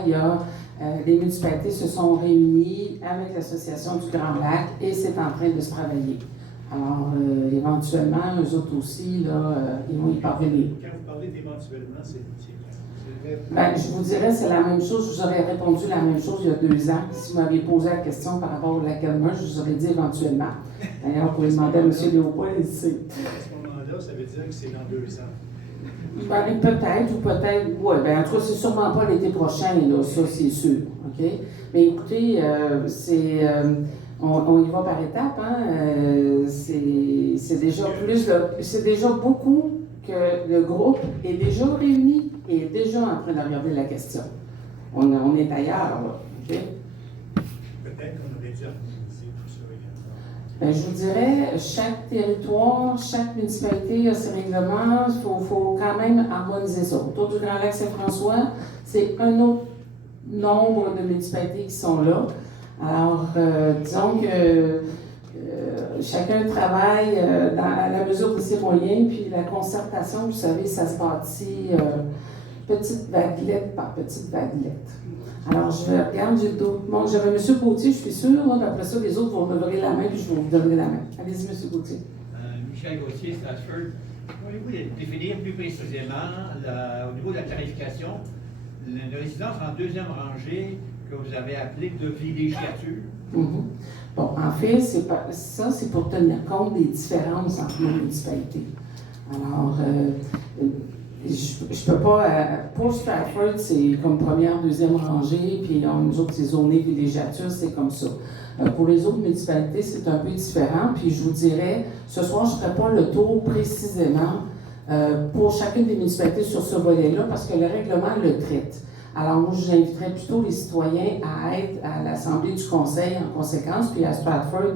Les municipalités se sont réunies avec l'Association du Grand Lac et c'est en train de se travailler. Alors, éventuellement, eux autres aussi, là, ils vont y parvenir. Quand vous parlez d'éventuellement, c'est je vous dirais, c'est la même chose. Je vous aurais répondu la même chose il y a 2 ans. Si vous m'aviez posé la question par rapport au lac Elmer, je vous aurais dit éventuellement. D'ailleurs, vous pouvez demander à M. Léopold, il sait. à ce moment-là, ça veut dire que c'est dans 2 ans. Peut-être, ou peut-être, oui. En tout cas, c'est sûrement pas l'été prochain, là, ça, c'est sûr. OK? Mais écoutez, on y va par étapes, hein? C'est déjà plus, c'est déjà beaucoup que le groupe est déjà réuni et est déjà en train de regarder la question. On est ailleurs, là. OK? Peut-être qu'on aurait dû harmoniser tout ça également. Je vous dirais, chaque territoire, chaque municipalité a ses règlements. Il faut quand même harmoniser ça. Autour du Grand Lac Saint-François, c'est un autre nombre de municipalités qui sont là. Alors, disons que chacun travaille à la mesure de ses moyens, puis la concertation, vous savez, ça se bâtit petite vaguelette par petite vaguelette. Alors, je regarde, j'ai d'autres. Bon, j'avais M. Gauthier, je suis sûre, là, après ça, les autres vont me lever la main, puis je vais vous donner la main. Allez-y, M. Gauthier. Michel Gauthier, Stratford. Pourriez-vous définir plus précisément, au niveau de la tarification, la résidence en deuxième rangée que vous avez appelée de villégiature? Bon, en fait, c'est pour tenir compte des différences entre nos municipalités. Alors, je peux pas. Pour Stratford, c'est comme première, deuxième rangée, puis nous autres, c'est zoné villégiature, c'est comme ça. Pour les autres municipalités, c'est un peu différent, puis je vous dirais, ce soir, je ne ferai pas le tour précisément pour chacune des municipalités sur ce volet-là, parce que le règlement le traite. Alors, moi, j'inviterais plutôt les citoyens à être à l'Assemblée du Conseil en conséquence, puis à Stratford,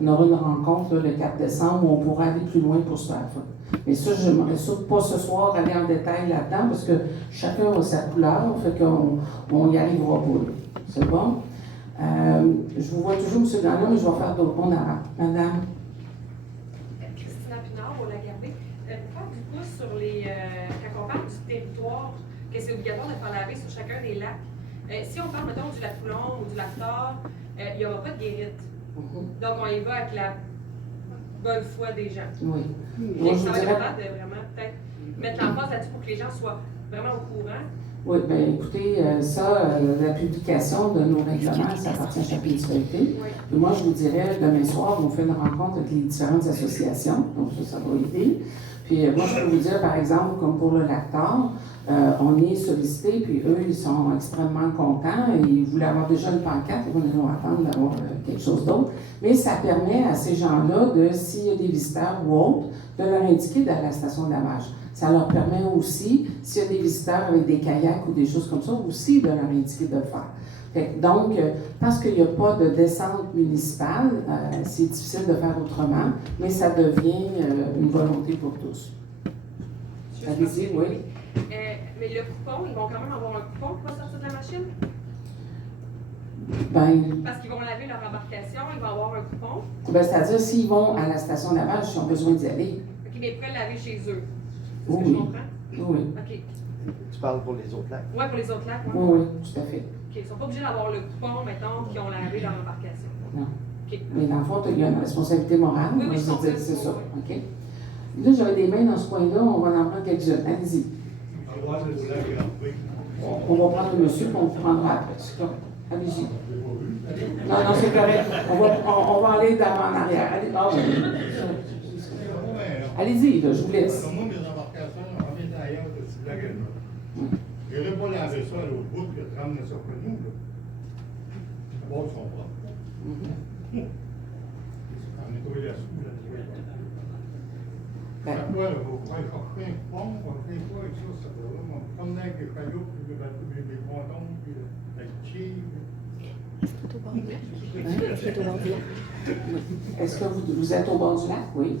on aura une rencontre là, le 4 décembre où on pourra aller plus loin pour Stratford. Mais ça, je n'aimerais surtout pas ce soir aller en détail là-dedans, parce que chacun a sa couleur, fait qu'on n'y arrivera pas. C'est bon? Je vous vois toujours, M. Gagnon, mais je vais faire d'autres mondes avant. Madame? Christina Pinard, au Lagardé. Faire du pouce sur les. Quand on parle du territoire, que c'est obligatoire de faire laver sur chacun des lacs. Si on parle, mettons, du lac Coulon ou du lac Thor, il n'y aura pas de guérite. Donc, on y va avec la bonne foi des gens. Oui. Moi, ça va être important de vraiment peut-être mettre l'emphase là-dessus pour que les gens soient vraiment au courant. Oui, bien écoutez, la publication de nos règlements, ça appartient à chaque municipalité. Oui. Et moi, je vous dirais, demain soir, on fait une rencontre avec les différentes associations, donc ça va aider. Puis moi, je peux vous dire, par exemple, comme pour le lac Thor, on est sollicité, puis eux, ils sont extrêmement contents. Ils voulaient avoir déjà une pancarte, ils vont nous attendre d'avoir quelque chose d'autre. Mais ça permet à ces gens-là, s'il y a des visiteurs ou autres, de leur indiquer d'aller à la station de lavage. Ça leur permet aussi, s'il y a des visiteurs avec des kayaks ou des choses comme ça, aussi de leur indiquer de le faire. Donc, parce qu'il n'y a pas de descente municipale, c'est difficile de faire autrement, mais ça devient une volonté pour tous. Allez-y, oui. Mais le coupon, ils vont quand même avoir un coupon qui va sortir de la machine? Ben, Parce qu'ils vont laver leur embarcation, ils vont avoir un coupon. ben, c'est-à-dire, s'ils vont à la station de lavage, ils ont besoin d'y aller. OK, mais ils pourraient laver chez eux. Est-ce Oui, que je oui. comprends? Oui, OK. Tu parles pour les autres lacs? Ouais, pour les autres lacs, ouais. oui, oui, tout à fait. OK, ils ne sont pas obligés d'avoir le coupon, mettons, qui ont lavé leur embarcation. Non. OK. Mais dans le fond, il y a une responsabilité morale. Oui, oui, Moi, je je veux comprends. dire, c'est ça. OK? Là, j'avais des mains dans ce coin-là, on va en prendre quelques-unes. Allez-y. On va prendre le monsieur, puis on vous prendra après. C'est comme, allez-y. Non, non, c'est correct. On va aller d'avant en arrière. Allez, allez-y, là, je vous laisse. Moi, mes embarcations, on vient d'ailleurs de ce lac-là. Je n'irai pas laver ça à l'autre bout que de ramener ça pour nous. D'abord, ils sont propres. On est trouvé là-dessous, là. Ben, Après, là, vous pouvez faire un pont, on fait quoi avec ça, ça va là? On prend avec les cailloux, puis les pontons, puis la chive. Est-ce que vous êtes au bord du lac? Oui.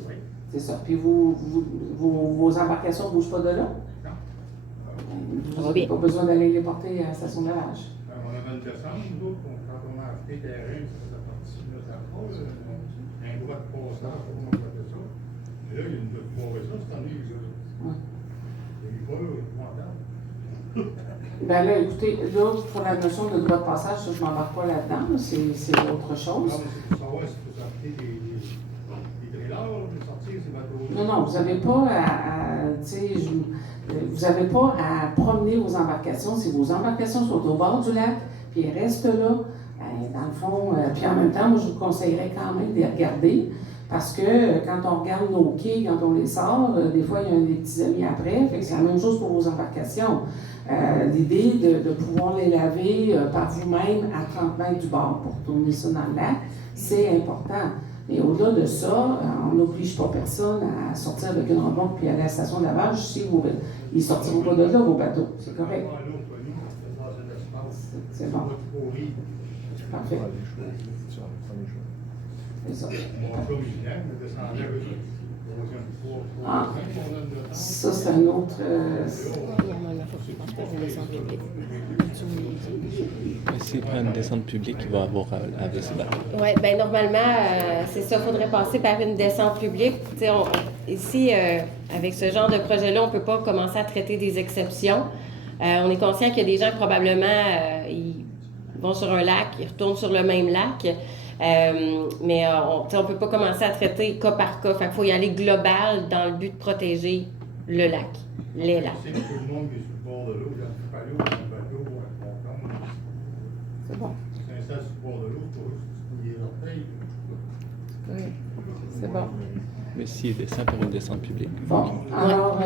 C'est ça. Puis vos embarcations ne bougent pas de là? Non. Vous n'avez pas besoin d'aller les porter à la station de lavage. On avait une descente, nous autres, quand on a acheté terrain, ça faisait partie de notre affaire, un droit de passage, comment on appelle ça. Et là, il y a une de pouvoir ça, cette année, il est pas là, épouvantable. Ben là, écoutez, là, pour la notion de droit de passage, ça, je ne m'embarque pas là-dedans, c'est autre chose. Non, mais c'est pour savoir s'il faut sortir des trailers, de sortir ces bateaux. Non, non, vous n'avez pas vous n'avez pas à promener vos embarcations. Si vos embarcations sont au bord du lac, puis elles restent là, ben, dans le fond, puis en même temps, moi, je vous conseillerais quand même de les regarder, parce que quand on regarde nos quais, quand on les sort, des fois, il y a des petits amis après, fait que c'est la même chose pour vos embarcations. L'idée de pouvoir les laver par vous-même à 30 mètres du bord pour tourner ça dans le lac, c'est important. Mais au-delà de ça, on n'oblige pas personne à sortir avec une remorque puis aller à la station de lavage si ils ne sortiront pas de là, vos bateaux. C'est correct. C'est bon. Parfait. C'est ça. Ah, ça, c'est un autre. C'est pas une descente publique qui va avoir à laver ses bateaux. Oui, bien normalement, c'est ça, il faudrait passer par une descente publique. Tu sais, ici, avec ce genre de projet-là, on ne peut pas commencer à traiter des exceptions. On est conscient qu'il y a des gens qui probablement ils vont sur un lac, ils retournent sur le même lac. Mais on ne peut pas commencer à traiter cas par cas. Fait qu'il faut y aller global dans le but de protéger le lac, les lacs. C'est tout le monde qui est sur le bord de l'eau, il y a un palais ou un bateau ou un ponton. C'est bon. C'est installé sur le bord de l'eau, pour eux, c'est les orteils. Oui, c'est bon. Mais s'il descend par une descente publique. Bon, alors,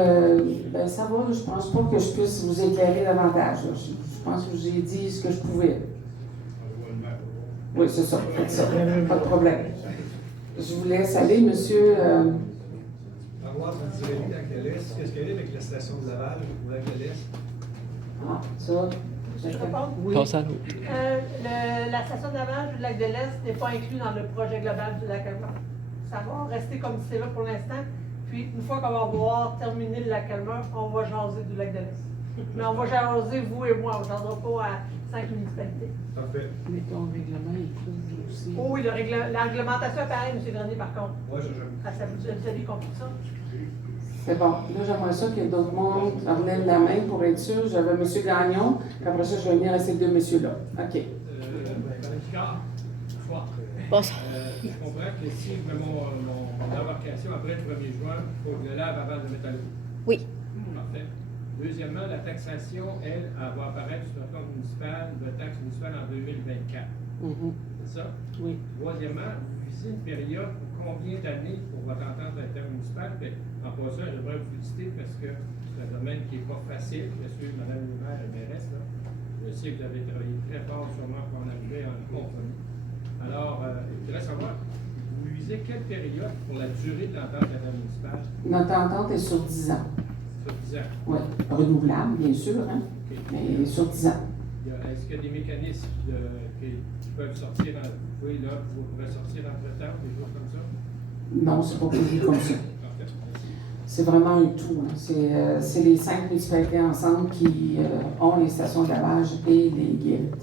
ben ça va, je pense pas que je puisse vous éclairer davantage. Je pense que j'ai dit ce que je pouvais. Oui, c'est ça, faites ça, pas de problème. Je vous laisse aller, monsieur. Avoir vous direz lac de l'Est, qu'est-ce qu'il y a avec la station de lavage ou lac de l'Est? Ah, ça, Je réponds? Oui. Passe à l'autre. La station de lavage du lac de l'Est n'est pas inclus dans le projet global du lac Alma. Ça va rester comme c'est là pour l'instant. Puis, une fois qu'on va avoir terminé le lac Alma, on va jaser du lac de l'Est. Mais on va jaser, vous et moi. On ne jasera pas à 5 municipalités. Parfait. Mais ton règlement est tout aussi. Oh oui, la réglementation est pareille, M. Grenier, par contre. Moi, ça, j'aime. Vous avez compris ça? C'est bon. Là, j'aimerais ça qu'il y ait d'autres monde qui relèvent la main pour être sûr. J'avais M. Gagnon, puis après ça, je vais venir à ces deux messieurs-là. OK. Madame Picard, bonsoir. Bonsoir. Je comprends que si je mets mon embarcation après le 1er juin, il faut que je le lave avant de le mettre à l'eau. Oui. Parfait. Deuxièmement, la taxation, elle va apparaître sur notre compte municipal, de taxe municipale en 2024. C'est ça? Oui. Troisièmement, vous visez une période pour combien d'années pour votre entente intermunicipale? Puis, en passant, j'aimerais vous féliciter parce que c'est un domaine qui n'est pas facile. Je suis Mme le maire et mairesse. Là. Je sais que vous avez travaillé très fort sûrement pour en arriver à un compromis. Alors, je voudrais savoir, vous visez quelle période pour la durée de l'entente intermunicipale? Notre entente est sur 10 ans. Sur 10 ans. Oui. Renouvelable, bien sûr, hein? Okay. Mais sur 10 ans. Est-ce qu'il y a des mécanismes qui peuvent sortir, oui, là, vous pouvez sortir entre-temps, des choses comme ça? Non, c'est pas prévu comme ça. Parfait. C'est vraiment un tout. Hein. C'est les 5 municipalités ensemble qui ont les stations de lavage et les guildes.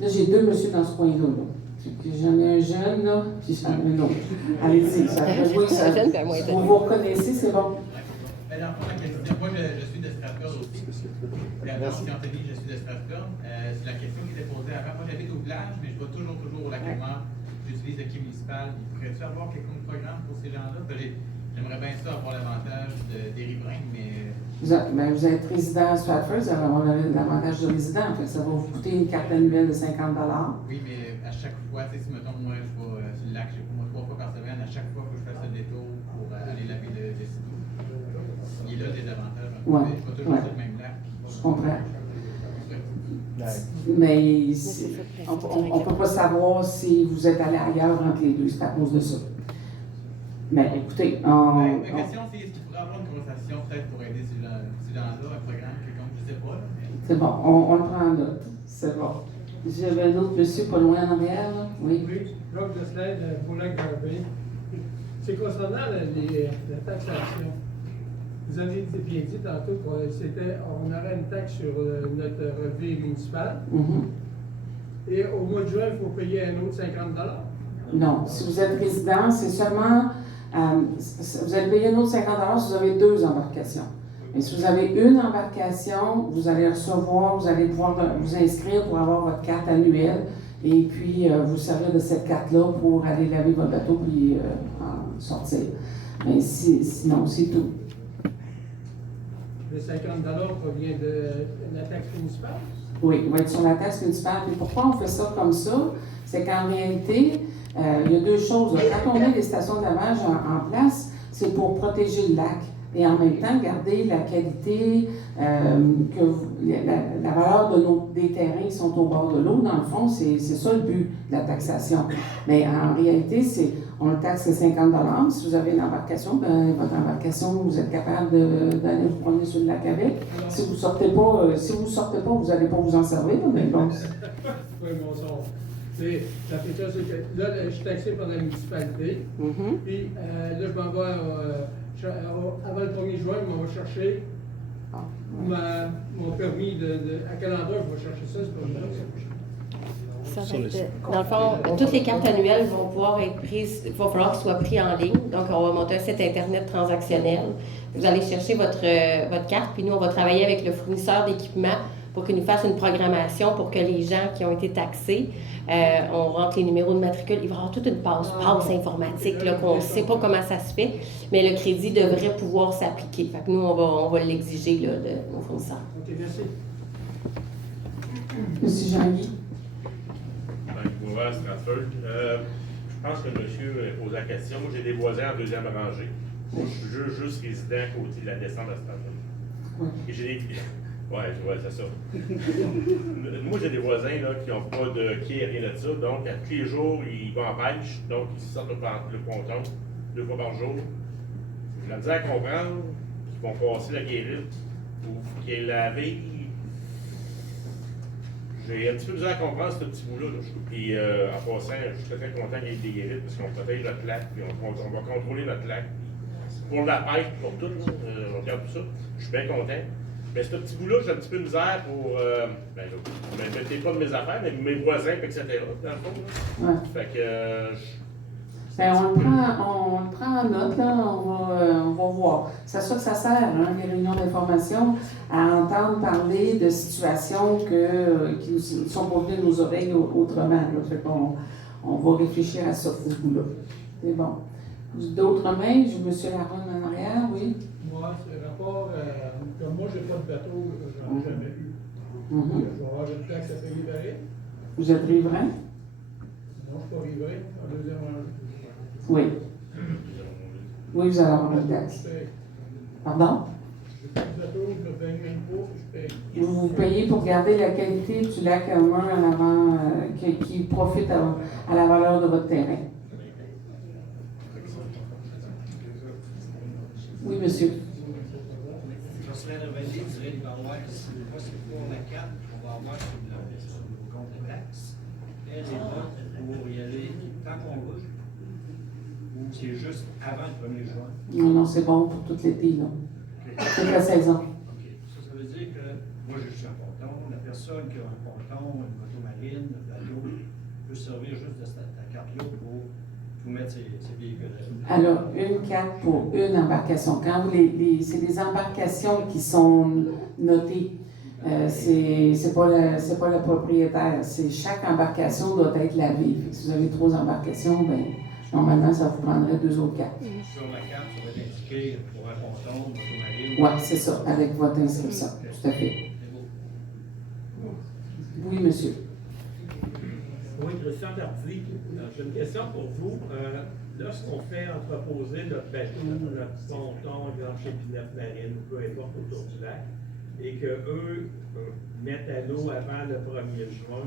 Là, j'ai deux messieurs dans ce coin-là. Là. J'en ai un jeune, là, puis j'en ai un autre. Allez-y, ça oui, ça, vous vous reconnaissez, c'est bon. Ben, dans le fond, la question, moi, je suis de Stratford aussi. Merci Anthony, je suis de Stratford. C'est la question qui était posée avant. Moi, j'habite au plage, mais je vais toujours au lac Léman. J'utilise le quai municipal. Il pourrait-tu avoir quelqu'un de programme pour ces gens-là? J'aimerais bien ça avoir l'avantage des riverains, mais. Vous êtes résident à Stratford, vous allez avoir l'avantage de résident. En fait, ça va vous coûter une carte annuelle de 50 $. Oui, mais à chaque fois, si mettons, moi, je vais sur le lac, je vais 3 fois par semaine, à chaque fois, il faut que je fasse le détour pour aller laver le site. Il y a là des avantages. Oui. Je vais toujours sur le même lac. Je comprends. Mais on ne peut pas savoir si vous êtes allé ailleurs entre les deux, c'est à cause de ça. Mais écoutez, ma question, c'est est-ce qu'il pourrait avoir une conversation peut-être pour aider ces gens-là, un programme, quelconque, je ne sais pas. Mais... C'est bon, on le prend en note. C'est bon. J'avais un autre monsieur pas loin en arrière, là. Oui. Oui, Rob de Slade, pour lac Garbet. C'est concernant la taxation. Vous avez bien dit tantôt qu'on aurait une taxe sur notre relevé municipal. Et au mois de juin, il faut payer un autre 50 $. Non, si vous êtes résident, c'est seulement. Vous allez payer un autre 50 $ si vous avez 2 embarcations. Mais si vous avez une embarcation, vous allez recevoir, vous allez pouvoir vous inscrire pour avoir votre carte annuelle et puis vous servir de cette carte-là pour aller laver votre bateau puis en sortir. Mais sinon, c'est tout. Le 50 $ provient de la taxe municipale? Oui, il va être sur la taxe municipale. Et pourquoi on fait ça comme ça? C'est qu'en réalité, il y a 2 choses. Quand on met les stations de lavage en place, c'est pour protéger le lac et en même temps garder la qualité, la valeur des terrains qui sont au bord de l'eau. Dans le fond, c'est ça le but de la taxation. Mais en réalité, on le taxe à 50 $. Si vous avez une embarcation, votre embarcation, vous êtes capable d'aller vous promener sur le lac avec. Si vous sortez pas, vous n'allez pas vous en servir. Mais bon. Oui, mais on sort. La question, c'est que là, je suis taxé par la municipalité. Puis là, je m'en vais, avant le 1er juin, je m'en vais chercher mon permis à quel endroit je vais chercher ça, c'est pas Dans le fond, toutes les cartes annuelles vont pouvoir être prises, il va falloir qu'elles soient prises en ligne. Donc, on va monter un site Internet transactionnel. Vous allez chercher votre carte, puis nous, on va travailler avec le fournisseur d'équipement pour qu'il nous fasse une programmation pour que les gens qui ont été taxés, on rentre les numéros de matricule. Il va y avoir toute une passe informatique, là, qu'on ne sait pas comment ça se fait, mais le crédit devrait pouvoir s'appliquer. Fait que nous, on va l'exiger là, de nos fournisseurs. OK, merci. Monsieur Jean-Guy. À Stratford. Je pense que le monsieur pose la question. Moi, j'ai des voisins en deuxième rangée. Moi, je suis juste résident à côté de la descente à Stratford. Et j'ai des... Ouais, c'est ça. Moi, j'ai des voisins là, qui n'ont pas de quai, rien de ça. Donc, à tous les jours, ils vont en pêche. Donc, ils sortent le ponton 2 fois par jour. J'ai la misère à comprendre qu'ils vont passer la guérite ou qu'ils laver. J'ai un petit peu de misère à comprendre ce petit bout-là. Là. Puis en passant, je suis très content qu'il y ait des guérites parce qu'on protège notre lac, puis on va contrôler notre lac. Pour la pêche, pour tout, on regarde tout ça. Je suis bien content. Mais ce petit bout-là, j'ai un petit peu de misère pour. Ben là, ne mettez pas de mes affaires, mais mes voisins, etc. Dans le fond. Là. Ouais. Fait que. Ben, on le prend en note, là, on va voir. C'est sûr que ça sert, hein, les réunions d'information, à entendre parler de situations qui ne sont pas venues de nos oreilles autrement. Là. Fait qu'on va réfléchir à ça, ce bout-là. C'est bon. D'autres mains, j'ai M. Laronde en arrière, oui. Moi, c'est rapport, comme moi, j'ai pas de bateau, j'en ai jamais eu. Je vais avoir une taxe à payer pareil. Vous êtes riverain? Non, je suis pas riverain, en deuxième rang. Oui. Oui, vous allez avoir une taxe. Pardon? Je paye le bateau, je le paye même pas, je paye. Vous payez pour garder la qualité du lac commun en avant, qui profite à la valeur de votre terrain. Oui, monsieur. Jocelyn Revendier dirait qu'il va avoir, moi c'est pour la carte, on va avoir sur le compte de taxe. Elle est là pour y aller tant qu'on veut. Ou c'est juste avant le 1er juin? Non, c'est bon pour tout l'été, là. Toute la saison. OK. Ça veut dire que moi, je suis un ponton. La personne qui a un ponton, une moto marine, un bateau, peut servir juste de cette carte-là pour mettre ses véhicules. Alors, une carte pour une embarcation. Quand c'est des embarcations qui sont notées. C'est pas le propriétaire. Chaque embarcation doit être lavée. Si vous avez 3 embarcations, ben normalement, ça vous prendrait 2 autres cartes. Sur la carte, ça va être indiqué pour un ponton, moto marine. Oui, c'est ça, avec votre inscription. Tout à fait. Oui, monsieur. Oui, Christian Tardy. J'ai une question pour vous. Lorsqu'on fait entreposer notre bateau, notre ponton, grand chépinette marine, peu importe autour du lac, et qu'eux mettent à l'eau avant le 1er juin,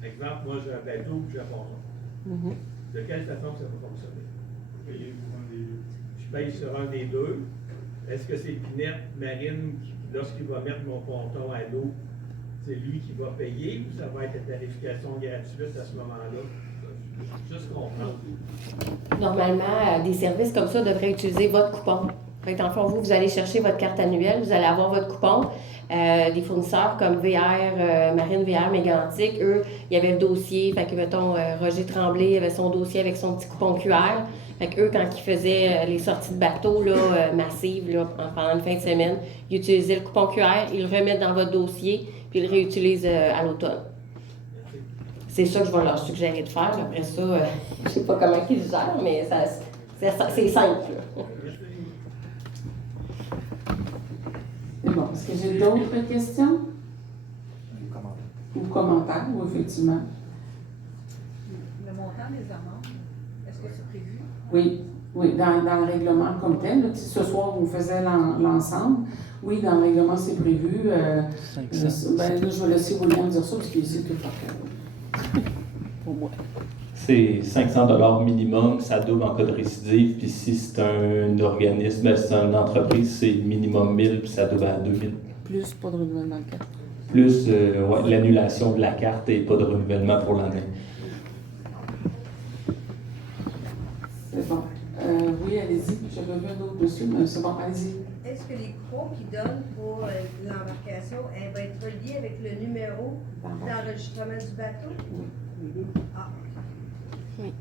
par exemple, moi j'ai un bateau et j'ai un ponton. De quelle façon ça va fonctionner? Je paye sur un des deux. Est-ce que c'est Pinette Marine, lorsqu'il va mettre mon ponton à l'eau, c'est lui qui va payer ou ça va être une tarification gratuite à ce moment-là? Juste comprendre. Normalement, des services comme ça devraient utiliser votre coupon. Fait que dans le fond, vous allez chercher votre carte annuelle, vous allez avoir votre coupon. Des fournisseurs comme VR, Marine VR, Mégantic, eux, il y avait le dossier. Fait que, mettons, Roger Tremblay avait son dossier avec son petit coupon QR. Fait que eux, quand ils faisaient les sorties de bateaux là, massives là, pendant une fin de semaine, ils utilisaient le coupon QR, ils le remettent dans votre dossier, puis ils le réutilisent à l'automne. C'est ça que je vais leur suggérer de faire. Après ça, je sais pas comment ils le gèrent, mais c'est simple. C'est bon. Est-ce que j'ai d'autres questions? Ou commentaires, oui, effectivement. Le montant des amendes, est-ce que c'est prévu? Oui, dans le règlement comme tel. Là, si ce soir, vous faisiez l'ensemble. Oui, dans le règlement, c'est prévu. Là, je vais laisser William dire ça parce qu'il sait tout faire. Pour moi. C'est 500 $ minimum, ça double en cas de récidive. Puis si c'est un organisme, c'est une entreprise, c'est minimum 1000, puis ça double à 2000. Plus pas de renouvellement de carte. Plus l'annulation de la carte et pas de renouvellement pour l'année. C'est bon. Oui, allez-y. J'avais vu un autre dessus, mais c'est bon, allez-y. Est-ce que les coupons qu'ils donnent pour l'embarcation, elle va être reliée avec le numéro d'enregistrement du bateau? Oui. Ah. Oui.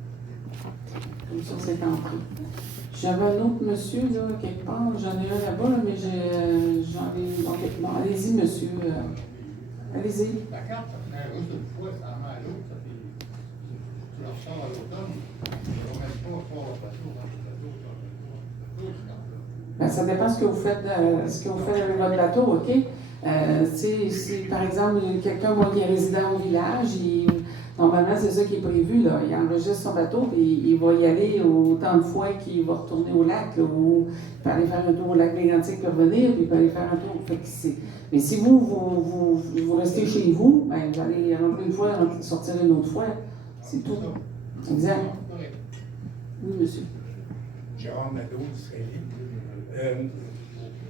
Comme ça, c'est entré. J'avais un autre monsieur, là, quelque part. J'en ai un là-bas, là, mais j'en ai. Ok, bon, allez-y, monsieur. Allez-y. La carte, ça fait juste une fois, ça met à l'autre, ça fait. Tu la ressors à l'automne, on ne met pas fort au bateau, dans le bateau, Ben, ça dépend ce que vous faites avec votre bateau, OK? Si, par exemple, quelqu'un qui est résident au village, normalement, c'est ça qui est prévu, là. Il enregistre son bateau, puis il va y aller autant de fois qu'il va retourner au lac, là, ou il peut aller faire un tour au lac Mégantic, puis revenir, puis il peut aller faire un tour. Fait que mais si vous restez chez vous, ben, vous allez rentrer une fois, sortir une autre fois. C'est tout. Exact. Oui, monsieur. Jérôme Nadeau, du Srélie.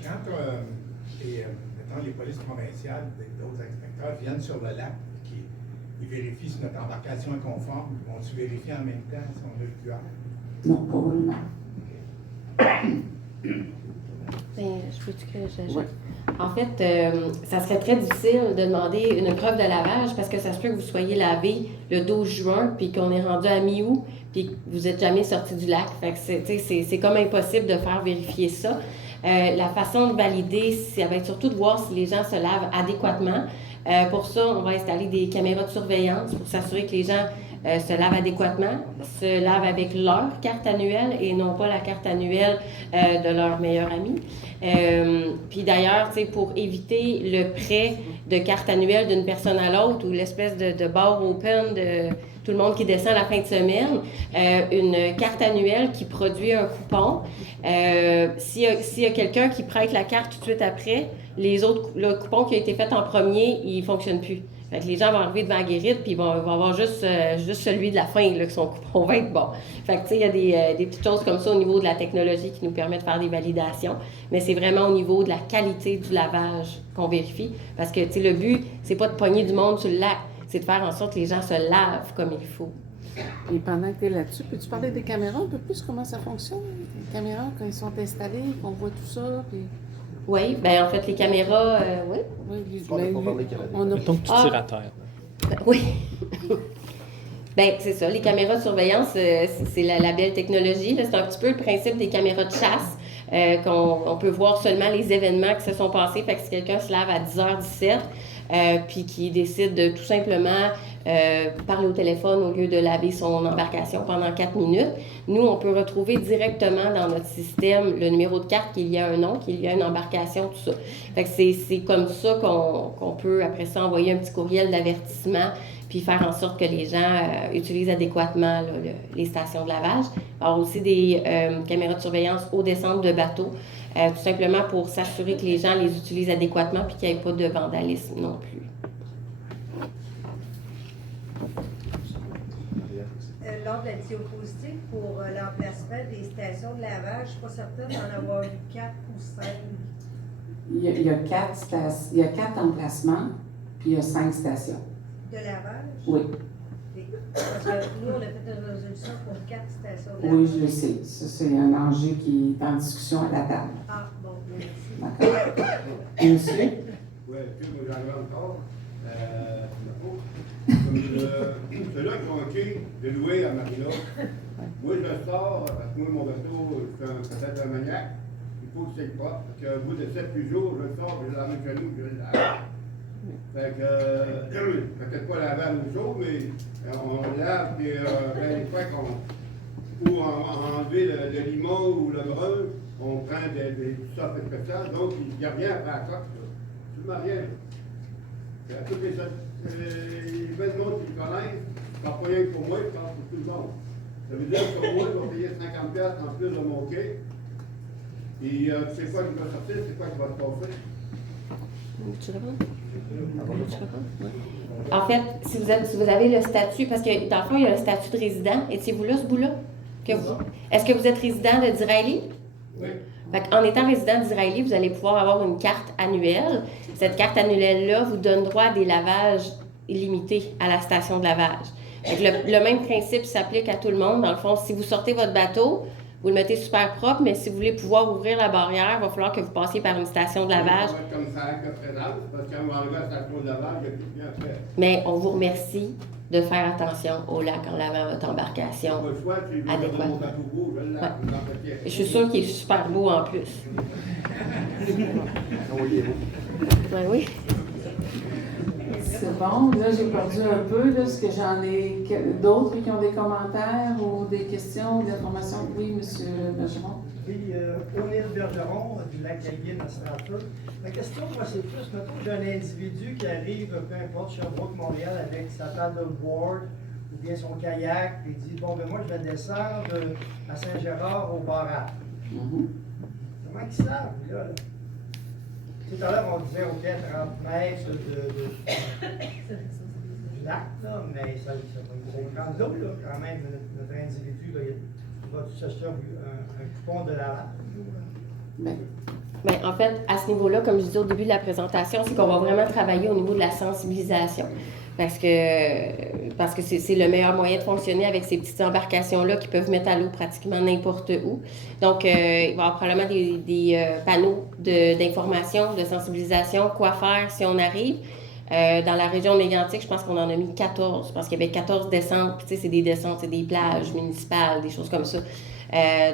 Quand tu es les polices provinciales, d'autres inspecteurs viennent sur le lac, ils vérifient si notre embarcation est conforme. Ils vont-tu vérifier en même temps si on a le QR? Non, probablement. Je peux-tu que j'ajoute? Ouais. En fait, ça serait très difficile de demander une preuve de lavage parce que ça se peut que vous soyez lavé le 12 juin puis qu'on est rendu à mi-août puis que vous n'êtes jamais sorti du lac. Fait que c'est comme impossible de faire vérifier ça. La façon de valider, ça va être surtout de voir si les gens se lavent adéquatement. Pour ça, on va installer des caméras de surveillance pour s'assurer que les gens se lavent adéquatement, se lavent avec leur carte annuelle et non pas la carte annuelle de leur meilleur ami. Puis d'ailleurs, pour éviter le prêt de carte annuelle d'une personne à l'autre ou l'espèce de bar open de tout le monde qui descend à la fin de semaine, une carte annuelle qui produit un coupon. S'il y a quelqu'un qui prête la carte tout de suite après, le coupon qui a été fait en premier, il ne fonctionne plus. Fait que les gens vont arriver devant la guérite puis ils vont avoir juste celui de la fin, là, que son coupon va être bon. Fait que, il y a des petites choses comme ça au niveau de la technologie qui nous permet de faire des validations, mais c'est vraiment au niveau de la qualité du lavage qu'on vérifie. Parce que, le but, c'est pas de pogner du monde sur le lac, c'est de faire en sorte que les gens se lavent comme il faut. Et pendant que tu es là-dessus, peux-tu parler des caméras un peu plus, comment ça fonctionne? Les caméras, quand ils sont installées, qu'on voit tout ça, puis... Oui, bien en fait, les caméras, oui. Mettons que tu tires à terre. Oui. Bien, c'est ça. Les caméras de surveillance, c'est la belle technologie. C'est un petit peu le principe des caméras de chasse, qu'on peut voir seulement les événements qui se sont passés. Fait que si quelqu'un se lave à 10h17, puis qui décide de tout simplement parler au téléphone au lieu de laver son embarcation pendant 4 minutes, nous, on peut retrouver directement dans notre système le numéro de carte qu'il y a un nom, qu'il y a une embarcation, tout ça. Fait que c'est comme ça qu'on peut, après ça, envoyer un petit courriel d'avertissement puis faire en sorte que les gens utilisent adéquatement là, les stations de lavage. Alors aussi des caméras de surveillance aux descentes de bateaux, tout simplement pour s'assurer que les gens les utilisent adéquatement puis qu'il n'y ait pas de vandalisme non plus. Lors de la diapositive pour l'emplacement des stations de lavage, je ne suis pas certaine d'en avoir vu 4 ou 5. Il y a 4 emplacements, puis il y a 5 stations. De lavage? Oui. Parce que nous, on a fait une résolution pour 4 stations de lavage. Oui, je le sais. Ça, c'est un enjeu qui est en discussion à la table. Ah, bon, merci. D'accord. Monsieur? Oui, moi j'en ai encore. Comme ceux-là qui ont été de louer à Marina. Moi, je le sors, parce que moi, mon bateau, je suis peut-être un maniaque. Il faut que c'est propre. Parce qu'au bout de 7-8 jours, je le sors, je l'emmène chez nous, je le lave. Fait que, peut-être pas laver à l'eau chaude, mais on lave, puis les fois ou enlever le limon ou le brun, on prend des sortes de spéciales, donc il n'y a rien après la coque. Absolument rien. À toutes les nouvelles monde qui le connaissent, ça pas rien que pour moi, ça pour tout le monde. Ça veut dire que pour moi, je vais payer 50$ en plus de mon quai. Et c'est quoi qui va sortir, c'est quoi qui va se passer? En fait, si vous avez le statut, parce que dans le fond, il y a le statut de résident. Étiez-vous là, ce bout-là? Est-ce que vous êtes résident de Disraeli? Oui. En étant résident d'Israëli, vous allez pouvoir avoir une carte annuelle. Cette carte annuelle-là vous donne droit à des lavages illimités à la station de lavage. Le même principe s'applique à tout le monde. Dans le fond, si vous sortez votre bateau, vous le mettez super propre, mais si vous voulez pouvoir ouvrir la barrière, il va falloir que vous passiez par une station de lavage. Ça va être comme ça avec la présence, parce qu'on va enlever la station de lavage, il n'y a plus rien à faire. Mais on vous remercie de faire attention au lac en lavant votre embarcation adéquatement. Ouais. Je suis sûre qu'il est super beau en plus. Ouais, oui. C'est bon. Là, j'ai perdu un peu. Là, est-ce que j'en ai d'autres qui ont des commentaires ou des questions, des informations? Oui, M. Bergeron. Oui, O'Neill Bergeron, du lac Gaguine à Stratford. Ma question, moi, c'est plus, mettons que j'ai un individu qui arrive, peu importe, Sherbrooke, Montréal, avec sa paddleboard ou bien son kayak, et dit, bon, ben moi, je vais descendre à Saint-Gérard au barrage. Comment ils savent, là? Tout à l'heure, on disait, OK, 30 mètres du lac, là, mais ça va prendre l'eau, là, quand même, notre individu, là, il va chercher un coupon de lavage. Bien, Bien, en fait, à ce niveau-là, comme je disais au début de la présentation, c'est qu'on va vraiment travailler au niveau de la sensibilisation. Parce que c'est le meilleur moyen de fonctionner avec ces petites embarcations-là qui peuvent mettre à l'eau pratiquement n'importe où. Donc, il va y avoir probablement des panneaux d'information, de sensibilisation, quoi faire si on arrive. Dans la région mégantique, je pense qu'on en a mis 14, parce qu'il y avait 14 descentes. Puis, tu sais, c'est des descentes, c'est des plages municipales, des choses comme ça.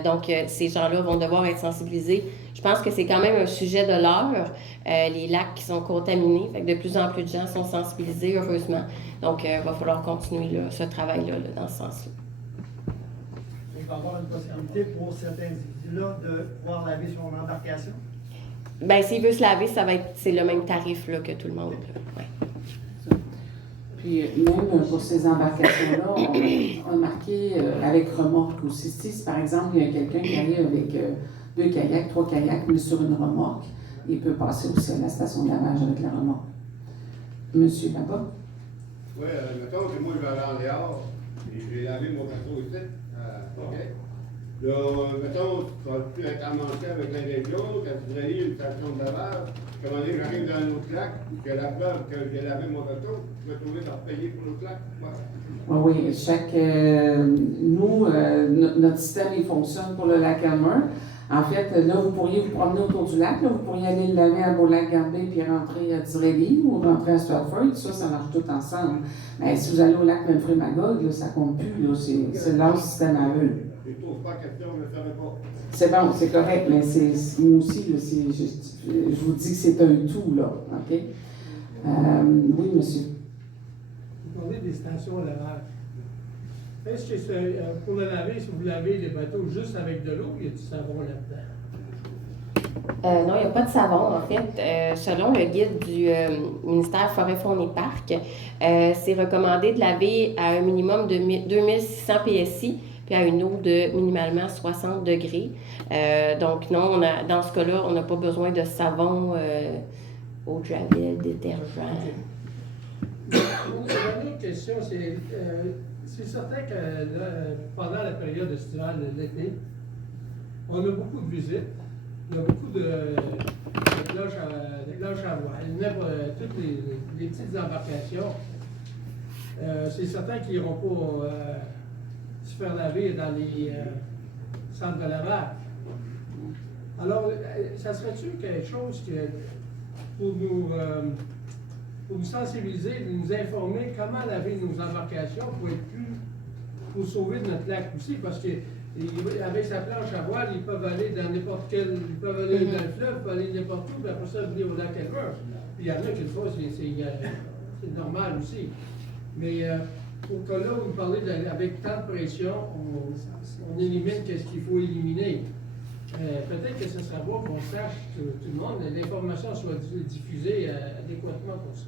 Donc, ces gens-là vont devoir être sensibilisés. Je pense que c'est quand même un sujet de l'heure, les lacs qui sont contaminés. Fait que de plus en plus de gens sont sensibilisés, heureusement. Donc, il va falloir continuer là, ce travail-là dans ce sens-là. Il va y avoir une possibilité pour cet individu-là de pouvoir laver son embarcation? Bien, s'il veut se laver, c'est le même tarif là, que tout le monde. Ouais. Puis même pour ces embarcations-là, on a marqué avec remorque aussi. Si par exemple, il y a quelqu'un qui arrive avec 2 kayaks, 3 kayaks, mais sur une remorque, il peut passer aussi à la station de lavage avec la remorque. Monsieur là-bas? Oui, mettons que moi je vais aller en dehors, et je vais laver mon bateau ici. OK? Là, mettons, tu vas plus être amancé avec l'ingénieur, quand tu réalises une station de lavage, comment dire, j'arrive dans un autre lac, que la preuve que j'ai lavé mon bateau, je vais trouver à payer pour l'autre lac. Oui, notre système, il fonctionne pour le lac Elmer. En fait, là, vous pourriez vous promener autour du lac, là, vous pourriez aller le laver à Beau-Lac-Gardé puis rentrer à Disraeli ou rentrer à Stratford, ça marche tout ensemble. Mais si vous allez au lac Melfray-Magog, là, ça compte plus, là, c'est leur système à eux. Je ne trouve pas question, je ne le ferai pas. C'est bon, c'est correct, mais moi aussi, là, je vous dis que c'est un tout, là, OK? Oui, monsieur. Vous parlez des stations à lavage. Est-ce que pour le laver, si vous lavez les bateaux juste avec de l'eau, il y a du savon là-dedans? Non, il n'y a pas de savon, en fait. Selon le guide du ministère Forêt, Faune et Parc, c'est recommandé de laver à un minimum de 2600 PSI, puis à une eau de minimalement 60 degrés. Donc non, dans ce cas-là, on n'a pas besoin de savon, eau de javel, détergent. Une autre question, c'est certain que là, pendant la période estivale de l'été, on a beaucoup de visites, il y a beaucoup de cloches à voile, toutes les petites embarcations. C'est certain qu'ils n'iront pas se faire laver dans les centres de lavage. Alors, ça serait-tu quelque chose pour nous sensibiliser, nous informer comment laver nos embarcations pour sauver notre lac aussi, parce que avec sa planche à voile, ils peuvent aller dans n'importe quel, ils peuvent aller dans le fleuve, ils peuvent aller n'importe où, puis après ça, venir au lac Elmer. Puis il y en a qui le font, c'est normal aussi. Mais au cas là où vous parlez avec tant de pression, on élimine qu'est-ce qu'il faut éliminer. Peut-être que ce serait bon qu'on sache, tout le monde, l'information soit diffusée adéquatement pour ça.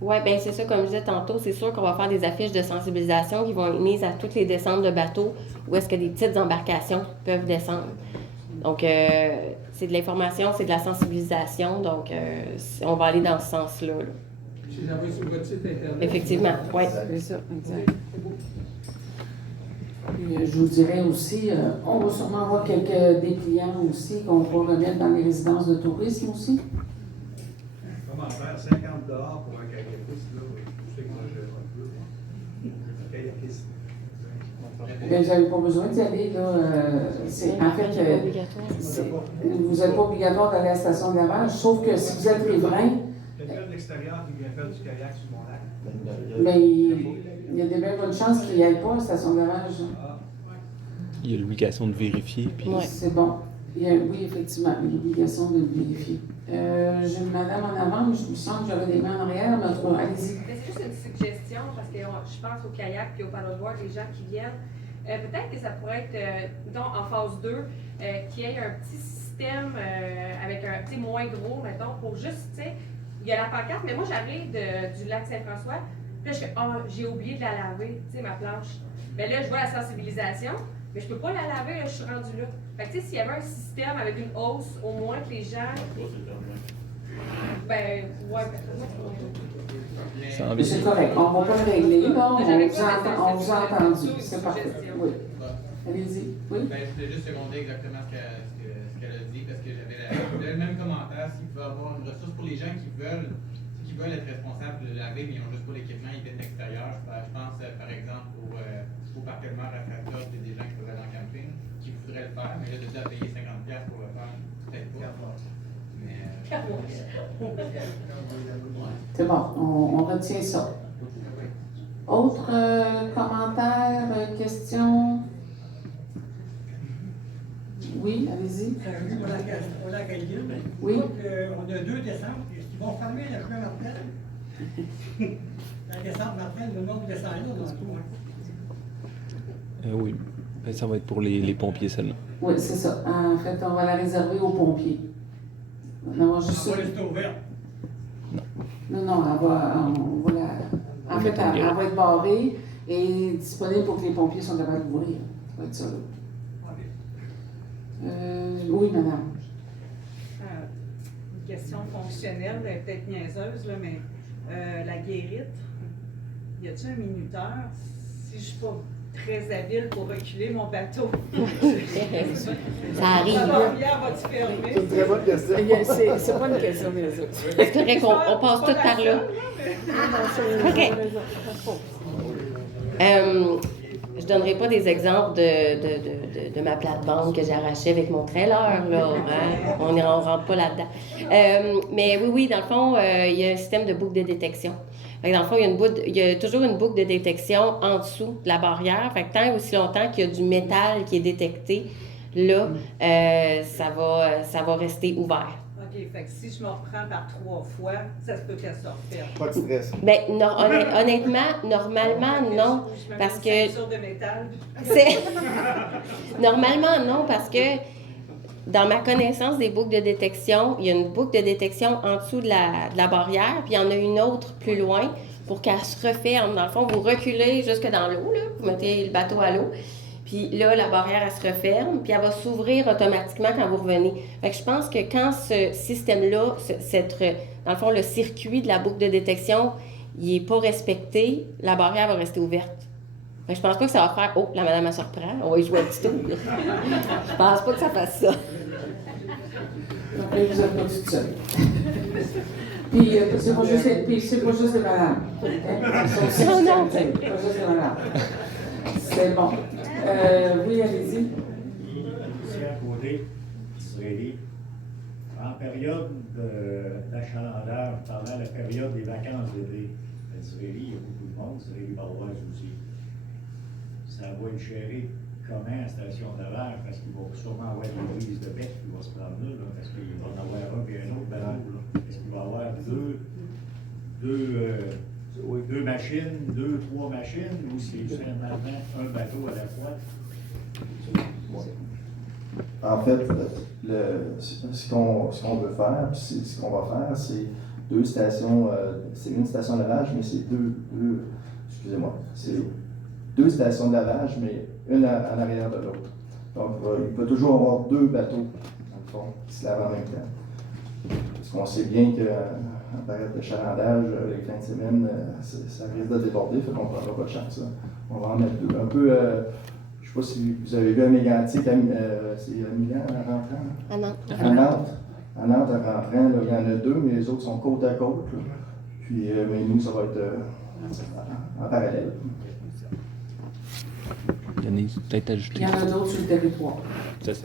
Oui, bien c'est ça, comme je disais tantôt, c'est sûr qu'on va faire des affiches de sensibilisation qui vont être mises à toutes les descentes de bateaux où est-ce que des petites embarcations peuvent descendre. Donc, c'est de l'information, c'est de la sensibilisation, donc on va aller dans ce sens-là. Là. Si vous avez sur votre site Internet. Effectivement, oui. C'est ça, exact. Puis, je vous dirais aussi, on va sûrement avoir quelques dépliants aussi qu'on va remettre dans les résidences de tourisme aussi. Comment faire 50 $ pour un kayakiste, là, je sais que moi j'ai un peu, un kayakiste. Bien, vous n'avez pas besoin d'y aller, là. En fait, vous n'êtes pas obligatoire d'aller à la station de lavage, sauf que si vous êtes riverain. Quelqu'un de l'extérieur qui vient faire du kayak sur mon lac. Mais il y a des belles bonnes chances qu'il n'y aille pas à la station de lavage. Il y a l'obligation de vérifier. Puis... Oui, c'est bon. Oui, effectivement, il y a l'obligation de le vérifier. J'ai une madame en avant, mais je me sens que j'avais des mains en arrière. Mais allez-y. C'est juste une suggestion, parce que je pense au kayak et au paddleboard, les gens qui viennent. Peut-être que ça pourrait être, disons, en phase 2, qu'il y ait un petit système avec un petit moins gros, mettons, pour juste, tu sais, il y a la pancarte, mais moi j'arrive du lac Saint-François, puis là je fais, j'ai oublié de la laver, tu sais, ma planche. Bien là, je vois la sensibilisation, mais je peux pas la laver, là, je suis rendue là. Fait que, tu sais, s'il y avait un système avec une hausse, au moins que les gens. Ben, ouais, c'est correct. On ne va pas le régler, là. On vous a entendu. C'est parfait. Oui. Allez-y. Oui. Ben, je voulais juste seconder exactement ce qu'elle a dit, parce que j'avais le même place, il peut y avoir une ressource pour les gens qui veulent être responsables de laver, mais ils n'ont juste pas l'équipement, ils viennent de l'extérieur. Je pense, par exemple, au parc Elmer à Frattos, il y a des gens qui peuvent aller en camping, qui voudraient le faire, mais là, de déjà payer 50$ pour le faire, peut-être pas. C'est bon, on retient ça. Autres commentaires, questions? Oui, allez-y. Au lac Aïe. Oui. On a 2 descentes. Est-ce qu'ils vont fermer le chemin Martel? La descente Martel, le nombre de descendants dans le coin. Oui. Ça va être pour les pompiers seulement. Oui, c'est ça. En fait, on va la réserver aux pompiers. Non, juste... On va rester ouverte. Non, elle va être barrée et disponible pour que les pompiers soient capables d'ouvrir. Ça va être ça, là. Oui, madame. Une question fonctionnelle, elle est peut-être niaiseuse, là, mais la guérite, y a-t-il un minuteur? Si je suis pas très habile pour reculer mon bateau, ça arrive. La barrière va-tu fermer? C'est une très bonne question. C'est pas une question des autres. C'est correct qu'on passe tout par là. OK. Je donnerai pas des exemples de ma plate-bande que j'ai arrachée avec mon trailer, là. Hein? On rentre pas là-dedans. Mais oui, dans le fond, il y a un système de boucle de détection. Fait que dans le fond, il y a toujours une boucle de détection en dessous de la barrière. Fait que tant et aussi longtemps qu'il y a du métal qui est détecté, là, ça va rester ouvert. OK, fait que si je me reprends par 3 fois, ça se peut qu'elle sorte ferme. Pas de stress. Bien, honnêtement, normalement, non. Parce que. De métal. Normalement, non, parce que dans ma connaissance des boucles de détection, il y a une boucle de détection en dessous de la barrière, puis il y en a une autre plus loin pour qu'elle se referme. Dans le fond, vous reculez jusque dans l'eau, là, vous mettez le bateau à l'eau. Puis là, la barrière, elle se referme, puis elle va s'ouvrir automatiquement quand vous revenez. Fait que je pense que quand ce système-là, dans le fond, le circuit de la boucle de détection, il n'est pas respecté, la barrière va rester ouverte. Fait que je pense pas que ça va faire « Oh, la madame, elle se reprend, on va y jouer un petit tour. » Je pense pas que ça fasse ça. Après, vous n'êtes pas toute seule. Puis, c'est pas juste les madames. Non, non. C'est pas juste les madames. C'est bon. Oui, allez-y. Lucien Côté, Israéli. En période d'achalandage, pendant la période des vacances d'été, à Israéli, il y a beaucoup de monde, Israéli-Baroise aussi. Ça va être géré comment à la station de lavage, parce qu'il va sûrement avoir des prises de bec qui vont se prendre là, parce qu'il va en avoir un et un autre bateau. Est-ce qu'il va y avoir deux machines, 2-3 machines, ou c'est seulement un bateau à la fois? En fait, ce qu'on veut faire, ce qu'on va faire, c'est 2 stations, c'est une station de lavage, mais c'est c'est 2 stations de lavage, mais une en arrière de l'autre. Donc, il peut toujours avoir 2 bateaux, dans le fond, qui se lavent en même temps. Parce qu'on sait bien qu'en période de chalandage, les fins de semaine, ça risque de déborder, fait qu'on ne prendra pas de chance. Là. On va en mettre 2. Un peu, je ne sais pas si vous avez vu un mégantique, c'est à Milan en rentrant? À Nantes. À Nantes, en rentrant, là, il y en a 2, mais les autres sont côte à côte. Là. Puis, mais nous, ça va être en parallèle. Denise, peut-être ajouter. Il y en a d'autres sur le territoire. C'est ça.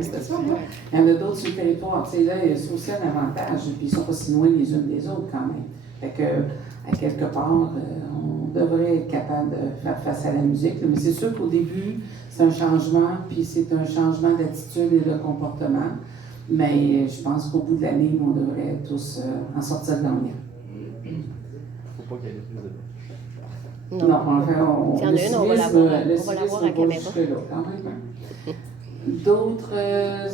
C'est ça, hein? Il y en a d'autres sur le territoire. Tu sais, là, c'est aussi un avantage. Puis ils ne sont pas si loin les unes des autres quand même. Fait que, à quelque part, on devrait être capable de faire face à la musique. Mais c'est sûr qu'au début, c'est un changement, puis c'est un changement d'attitude et de comportement. Mais je pense qu'au bout de la ligne, on devrait tous en sortir gagnant. Il ne faut pas qu'il y ait des prises de bec. Non, enfin, s'il y en a une, on va la voir à caméra. Jusque-là, quand même. D'autres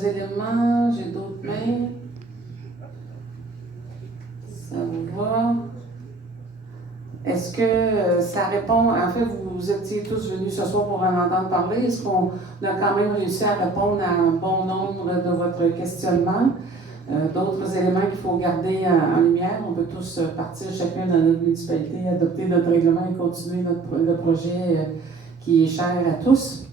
éléments, j'ai d'autres mails. Ça va. Est-ce que ça répond, en fait, vous étiez tous venus ce soir pour en entendre parler. Est-ce qu'on a quand même réussi à répondre à un bon nombre de votre questionnement? D'autres éléments qu'il faut garder en lumière. On peut tous partir chacun dans notre municipalité, adopter notre règlement et continuer le projet qui est cher à tous.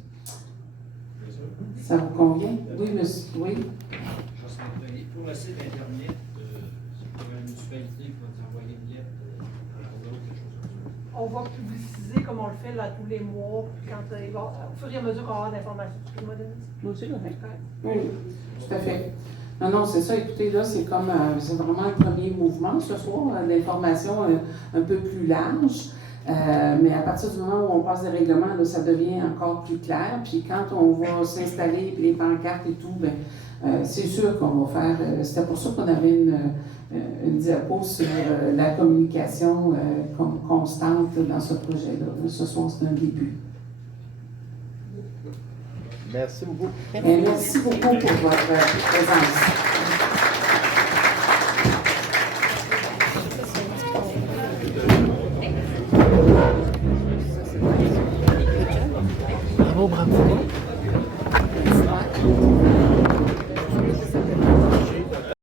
Ça vous convient? Oui, monsieur. Oui. Je pour le site Internet, c'est pour la municipalité qui va nous envoyer une lettre ou quelque chose comme ça. On va publiciser comme on le fait là tous les mois, puis quand au fur et à mesure qu'on va avoir d'informations. Excuse-moi, Denise. Oui, c'est correct. Oui, tout à fait. Non, non, c'est ça. Écoutez, là, c'est comme, c'est vraiment un premier mouvement ce soir, d'information un peu plus large. Mais à partir du moment où on passe des règlements, là, ça devient encore plus clair. Puis quand on va s'installer, puis les pancartes et tout, c'est sûr qu'on va faire. C'était pour ça qu'on avait une diapo sur la communication constante dans ce projet-là. Ce soir, c'est un début. Merci beaucoup. Merci beaucoup pour votre présence. Bravo, bravo.